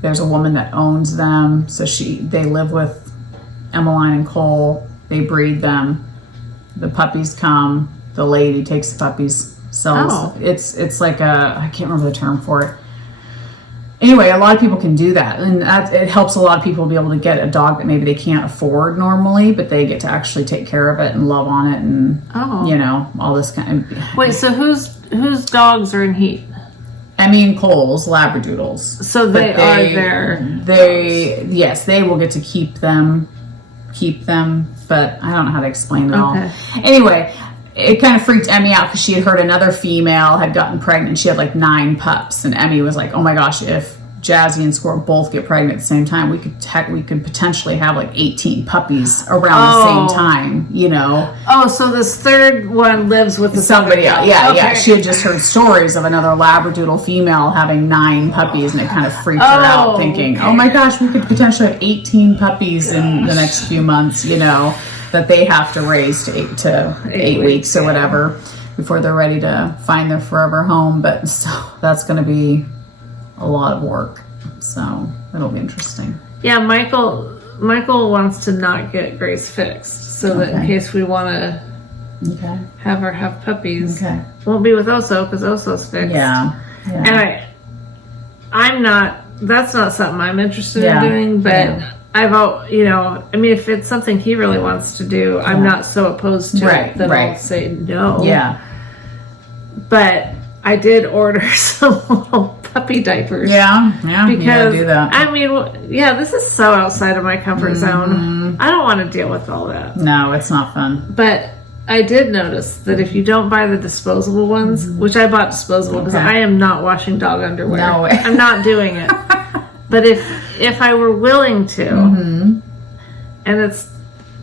there's a woman that owns them, so they live with Emmeline and Cole. They breed them. The puppies come, the lady takes the puppies, sells. It's like I can't remember the term for it. Anyway, a lot of people can do that, and it helps a lot of people be able to get a dog that maybe they can't afford normally, but they get to actually take care of it and love on it, and all this kind of. Wait, so whose dogs are in heat? Emmy and Cole's Labradoodles. So they are there. Yes, they will get to keep them but I don't know how to explain it all. Anyway, it kind of freaked Emmy out because she had heard another female had gotten pregnant. She had like 9 pups, and Emmy was like, "Oh my gosh, if Jazzy and Squirt both get pregnant at the same time, we could potentially have like 18 puppies around the same time, you know." Oh, so this third one lives with somebody else. Yeah. She had just heard stories of another Labradoodle female having 9 puppies, and it kind of freaked her out, thinking, "Oh my gosh, we could potentially have 18 puppies in the next few months, you know, that they have to raise to 8 weeks or whatever before they're ready to find their forever home." But so that's going to be a lot of work, so it'll be interesting. Yeah, Michael wants to not get Grace fixed, so that in case we want to have her have puppies, won't be with Oso because Oso's fixed. Yeah. And I'm not. That's not something I'm interested in doing, but I've, you know, I mean, if it's something he really wants to do, I'm not so opposed to it that I'll say no. Yeah. But I did order some little puppy diapers. Yeah, because do that. I mean, this is so outside of my comfort zone. I don't want to deal with all that. No, it's not fun. But I did notice that if you don't buy the disposable ones, which I bought disposable because I am not washing dog underwear. No way. I'm not doing it. But if I were willing to, and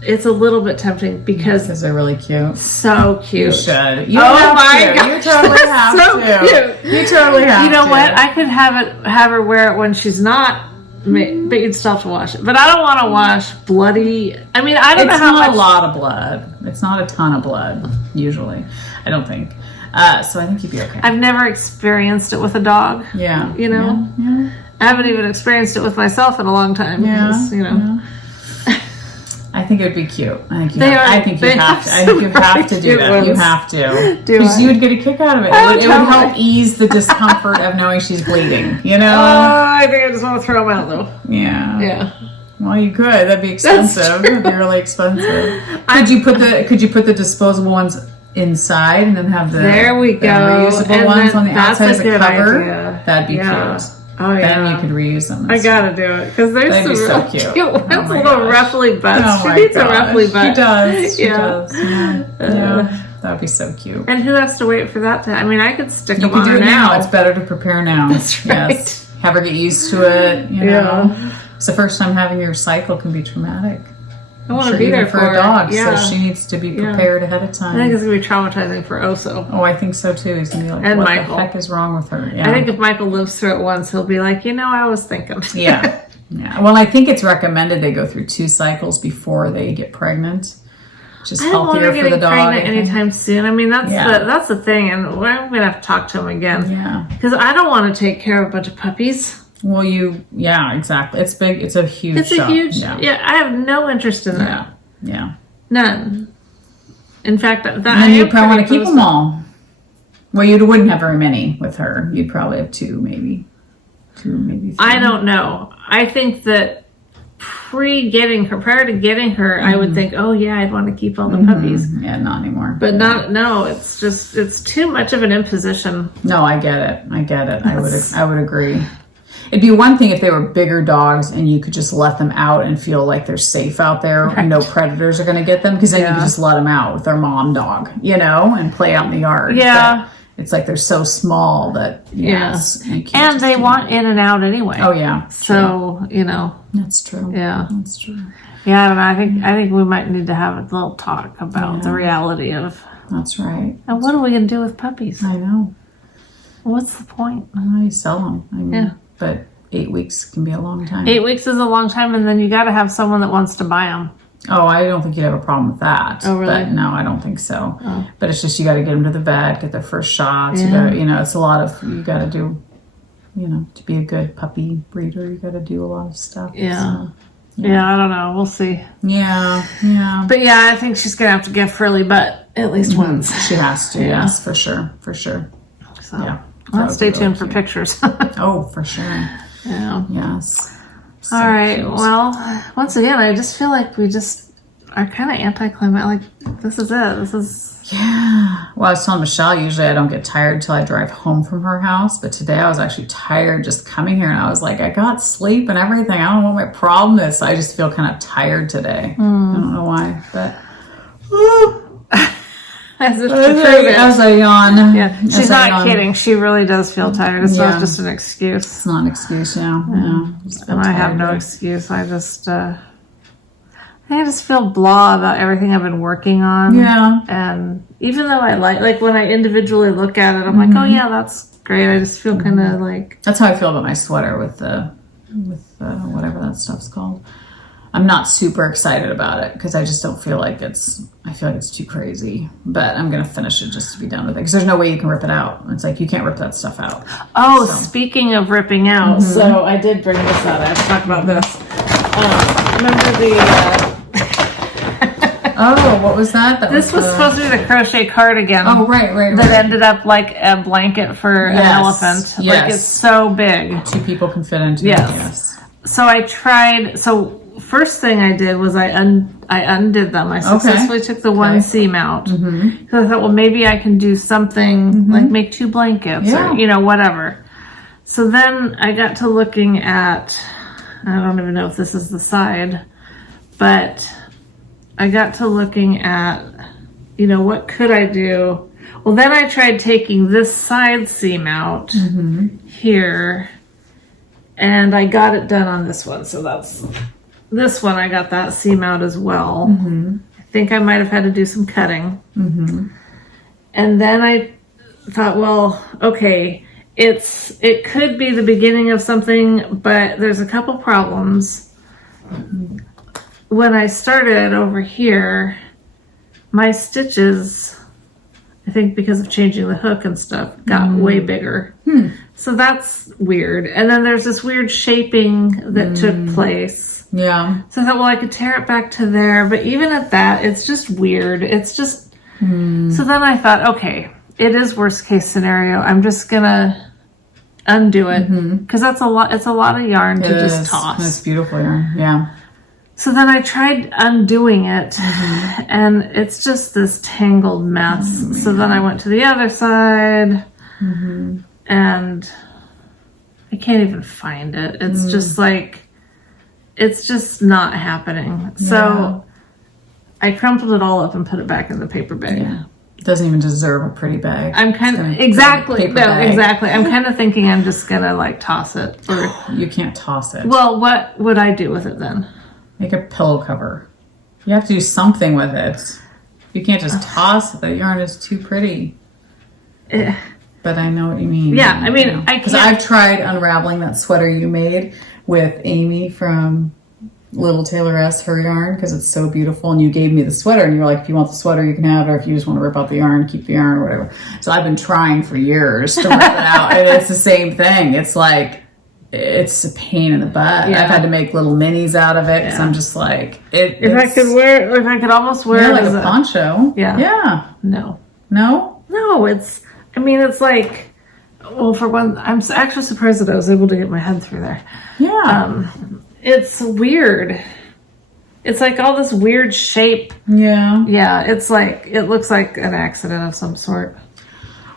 it's a little bit tempting because they're really cute. So cute. You should. You my God. You totally have so to. Cute. You totally have to. You know what? I could have her wear it when she's not, but you'd still have to wash it. But I don't want to wash bloody. I mean, I don't know how much. It's not a lot of blood. It's not a ton of blood, usually. I don't think. So I think you'd be okay. I've never experienced it with a dog. Yeah. You know? Yeah. I haven't even experienced it with myself in a long time. Yeah. You know. Yeah. I think it would be cute. I think you have to do that. You have to. Because you would get a kick out of it. It would help ease the discomfort of knowing she's bleeding, you know? I think I just want to throw them out, though. Yeah. Yeah. Well, you could. That'd be expensive. That'd be really expensive. Could you put the disposable ones inside and then have the reusable ones on the outside as a cover? Idea. That'd be cute. Oh, yeah. Then you could reuse them. I gotta do it because there's some be so really cute. That's a little ruffly butt. She needs a ruffly butt. She does. She does. Yeah. That would be so cute. And who has to wait for that to? I mean, I could stick them on her her now. It's better to prepare now. That's right. Yes. Have her get used to it. You know. It's the first time having your cycle can be traumatic. I want to be there for a dog, so she needs to be prepared ahead of time. I think it's going to be traumatizing for Oso. Oh, I think so too. He's going to be like, what the heck is wrong with her? Yeah. I think if Michael lives through it once, he'll be like, I was thinking. Yeah. Well, I think it's recommended they go through 2 cycles before they get pregnant. Just healthier for the dog. I don't want her getting pregnant anytime soon. I mean, that's the thing, and I'm going to have to talk to him again. Yeah. Because I don't want to take care of a bunch of puppies. Well, exactly. It's big. It's a huge shop. I have no interest in that. Yeah. None. In fact, and you probably want to keep them all. Well, you wouldn't have very many with her. You'd probably have 2, maybe 3. I don't know. I think that prior to getting her, I would think, I'd want to keep all the puppies. Yeah, not anymore. But it's too much of an imposition. No, I get it. I would agree. It'd be one thing if they were bigger dogs and you could just let them out and feel like they're safe out there. Right. No predators are going to get them because then you can just let them out with their mom dog, and play out in the yard. Yeah. But it's like they're so small that, and they want in and out anyway. Oh, yeah. So, That's true. Yeah. That's true. Yeah, I don't know. I think we might need to have a little talk about the reality of... That's right. And what are we going to do with puppies? I know. What's the point? You sell them. I mean, but 8 weeks can be a long time. 8 weeks is a long time, and then you got to have someone that wants to buy them. Oh, I don't think you'd have a problem with that. Oh, really? But no, I don't think so. Oh. But it's just you got to get them to the vet, get their first shots. You got to, it's a lot of you got to do. To be a good puppy breeder, you got to do a lot of stuff. Yeah. So, I don't know. We'll see. Yeah. But I think she's gonna have to give Frilly butt at least once. She has to. Yes, for sure. So, well, stay tuned for pictures. Oh, for sure. Yeah. Yes. So all right. Cute. Well, once again, I just feel like are kind of anticlimactic. Like, this is it. This is... Yeah. Well, I was telling Michelle, usually I don't get tired till I drive home from her house. But today I was actually tired just coming here. And I was like, I got sleep and everything. I don't know what my problem is. So I just feel kind of tired today. I don't know why. But... As if to prove it. As I yawn. Yeah, she's not kidding. She really does feel tired. It's not just an excuse. It's not an excuse, yeah. And I have no excuse. I just, I just feel blah about everything I've been working on. Yeah. And even though I like when I individually look at it, I'm like, oh yeah, that's great. I just feel kind of like... That's how I feel about my sweater with whatever that stuff's called. I'm not super excited about it because I just don't feel like I feel like it's too crazy. But I'm going to finish it just to be done with it because there's no way you can rip it out. It's like you can't rip that stuff out. Oh, so. Speaking of ripping out, so I did bring this out. I have to talk about this. Remember the... Oh, what was that? This was supposed to be the crochet cardigan. Oh, right. That ended up like a blanket for an elephant. Yes. Like it's so big. 2 people can fit into it. Yes. So I tried... First thing I did was I undid them. I successfully took the one seam out. Because I thought, well, maybe I can do something like make 2 blankets or, whatever. So then I got to looking at, I don't even know if this is the side, but I got to looking at, what could I do? Well, then I tried taking this side seam out here, and I got it done on this one. So that's... This one, I got that seam out as well. I think I might have had to do some cutting. And then I thought, well, okay, it could be the beginning of something, but there's a couple problems. When I started over here, my stitches, I think because of changing the hook and stuff, got way bigger. So that's weird. And then there's this weird shaping that took place. Yeah. So I thought, well, I could tear it back to there, but even at that, it's just weird. It's just... So then I thought, okay, it is worst case scenario. I'm just gonna undo it because that's a lot. It's a lot of yarn to just toss. It's beautiful yarn. Yeah. So then I tried undoing it, and it's just this tangled mess. So then I went to the other side, and I can't even find it. It's just like... It's just not happening. So I crumpled it all up and put it back in the paper bag. Yeah. It doesn't even deserve a pretty bag. I'm kind of... Exactly. I'm kind of thinking I'm just going to like toss it. Or, you can't toss it. Well, what would I do with it then? Make a pillow cover. You have to do something with it. You can't just toss it. The yarn is too pretty. But I know what you mean. Yeah, I mean, I can't... Because I've tried unraveling that sweater you made with Amy from Little Tailoress, her yarn, because it's so beautiful. And you gave me the sweater, and you were like, if you want the sweater, you can have it. Or if you just want to rip out the yarn, keep the yarn or whatever. So I've been trying for years to rip it out. And it's the same thing. It's like, it's a pain in the butt. I've had to make little minis out of it because I'm just like... If I could almost wear it like a poncho. Yeah. No. No, it's like... Well, for one, I'm actually surprised that I was able to get my head through there. Yeah. It's weird. It's like all this weird shape. Yeah. Yeah, it's like, it looks like an accident of some sort.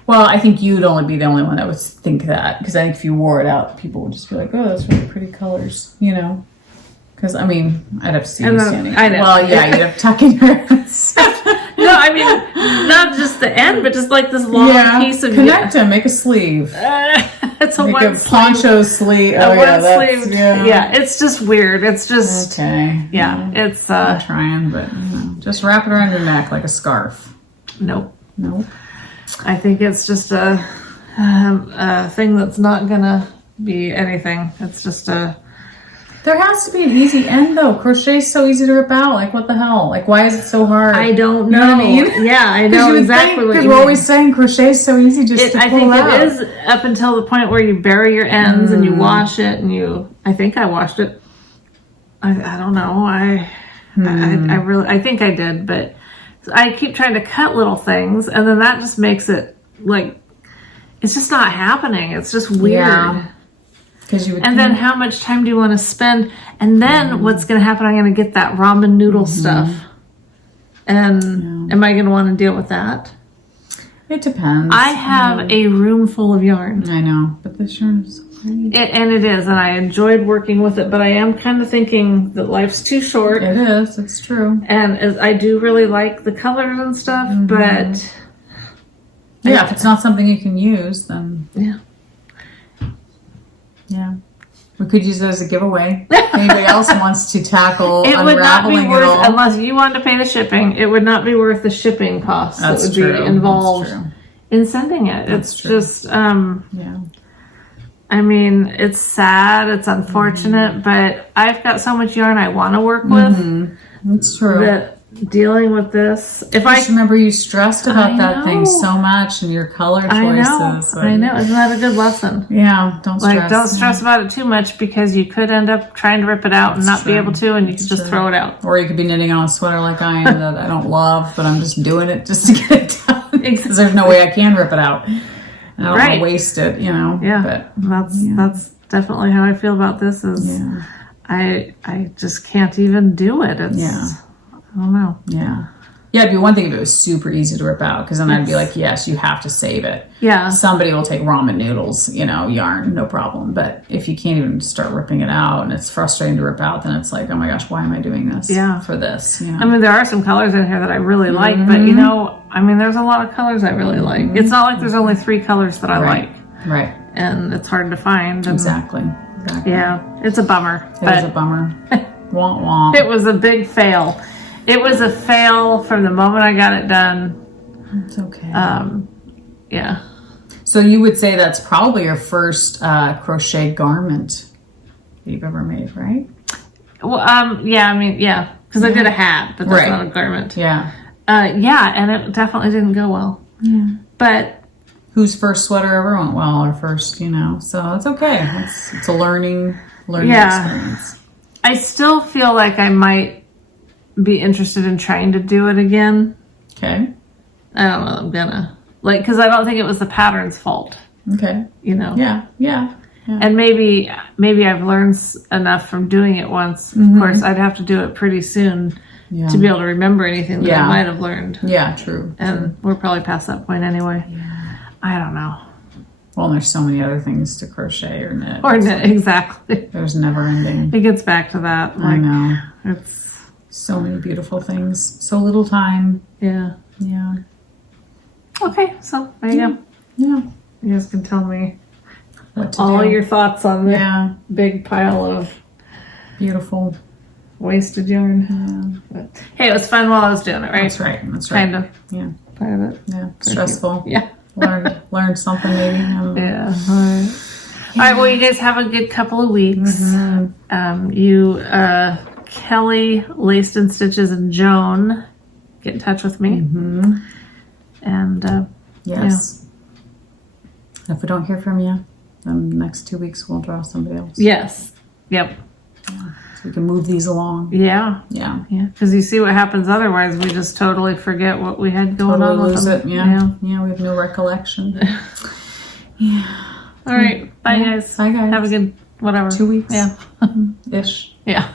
Well, I think you'd only be the only one that would think that. Because I think if you wore it out, people would just be like, oh, that's really pretty colors, Because, I'd have to see you standing. I know. Well, yeah, you'd have to tuck in your stuff. No, not just the end, but just like this long piece of... Connect them, make a sleeve. It's make a poncho sleeve. Sleeve. Yeah, it's just weird. It's just... Okay. Yeah, it's... I'm trying, but just wrap it around your neck like a scarf. Nope. I think it's just a thing that's not gonna be anything. It's just a... There has to be an easy end, though. Crochet is so easy to rip out. Like, what the hell? Like, why is it so hard? I don't know. You know what I mean? Yeah, I know exactly what you mean. Because we're always saying crochet is so easy just to pull out. I think it is up until the point where you bury your ends and you wash it and I think I washed it. I don't know. I think I did, but I keep trying to cut little things and then that just makes it like, it's just not happening. It's just weird. Yeah. Then how much time do you want to spend? And then what's going to happen? I'm going to get that ramen noodle stuff. And am I going to want to deal with that? It depends. I have a room full of yarn. I know, but this yarn is so pretty. And it is, and I enjoyed working with it, but I am kind of thinking that life's too short. It is, it's true. And I do really like the colors and stuff, but... Yeah, if it's not something you can use, then... Yeah. We could use it as a giveaway. If anybody else wants to tackle it would not be unraveling worth, it all. unless you wanted to pay the shipping, it would not be worth the shipping costs that would be involved in sending it. It's just, I mean, it's sad, it's unfortunate, but I've got so much yarn I want to work with. That's true. That dealing with this, if I just remember you stressed about that thing so much and your color choices. I know. Isn't that a good lesson? Yeah, don't stress. Like, don't stress about it too much, because you could end up trying to rip it out and not be able to, and you could just throw it out. Or you could be knitting on a sweater like I am that I don't love, but I'm just doing it just to get it done. Because there's no way I can rip it out. And I don't want to waste it, you know. Yeah, but that's definitely how I feel about this. Is I just can't even do it. It's, I don't know. Yeah, it'd be one thing if it was super easy to rip out, because then I'd be like, yes, you have to save it. Yeah. Somebody will take ramen noodles, yarn, no problem. But if you can't even start ripping it out and it's frustrating to rip out, then it's like, oh my gosh, why am I doing this for this? I mean, there are some colors in here that I really like, but I mean, there's a lot of colors I really like. It's not like there's only 3 colors that I like. Right. And it's hard to find. Exactly. Yeah, it's a bummer. It is a bummer. Womp womp. It was a big fail. It was a fail from the moment I got it done. It's okay. Yeah. So you would say that's probably your first crochet garment that you've ever made, right? Well, yeah, I mean, yeah, because I did a hat, but that's not a garment. Yeah. Yeah, and it definitely didn't go well. Yeah. But whose first sweater ever went well, or first, so it's okay. It's a learning experience. I still feel like I might be interested in trying to do it again. Okay. I don't know. I'm gonna because I don't think it was the pattern's fault. Okay. Yeah. And maybe I've learned enough from doing it once. Of course, I'd have to do it pretty soon to be able to remember anything that I might have learned. Yeah, true. And we're probably past that point anyway. Yeah. I don't know. Well, there's so many other things to crochet or knit. Exactly. There's never ending. It gets back to that. I know. It's so many beautiful things. So little time. Yeah. Yeah. Okay, so there you go. Yeah. You guys can tell me what to all do. your thoughts on the big pile of beautiful wasted yarn. Yeah. But, hey, it was fun while I was doing it, right? That's right. Kind of. Yeah. Part of it. Yeah. Stressful. Yeah. Learned something maybe. Yeah. All right. All right. Well, you guys have a good couple of weeks. Kelly, Laced and Stitches, and Joan get in touch with me. And yes. If we don't hear from you, then the next 2 weeks we'll draw somebody else. Yes. Yep. Yeah. So we can move these along. Yeah. Yeah. Yeah. Because you see what happens otherwise. We just totally forget what we had going on with them. Yeah. We have no recollection. All right. Bye, guys. Bye, guys. Have a good whatever. 2 weeks. Yeah. Ish. Yeah.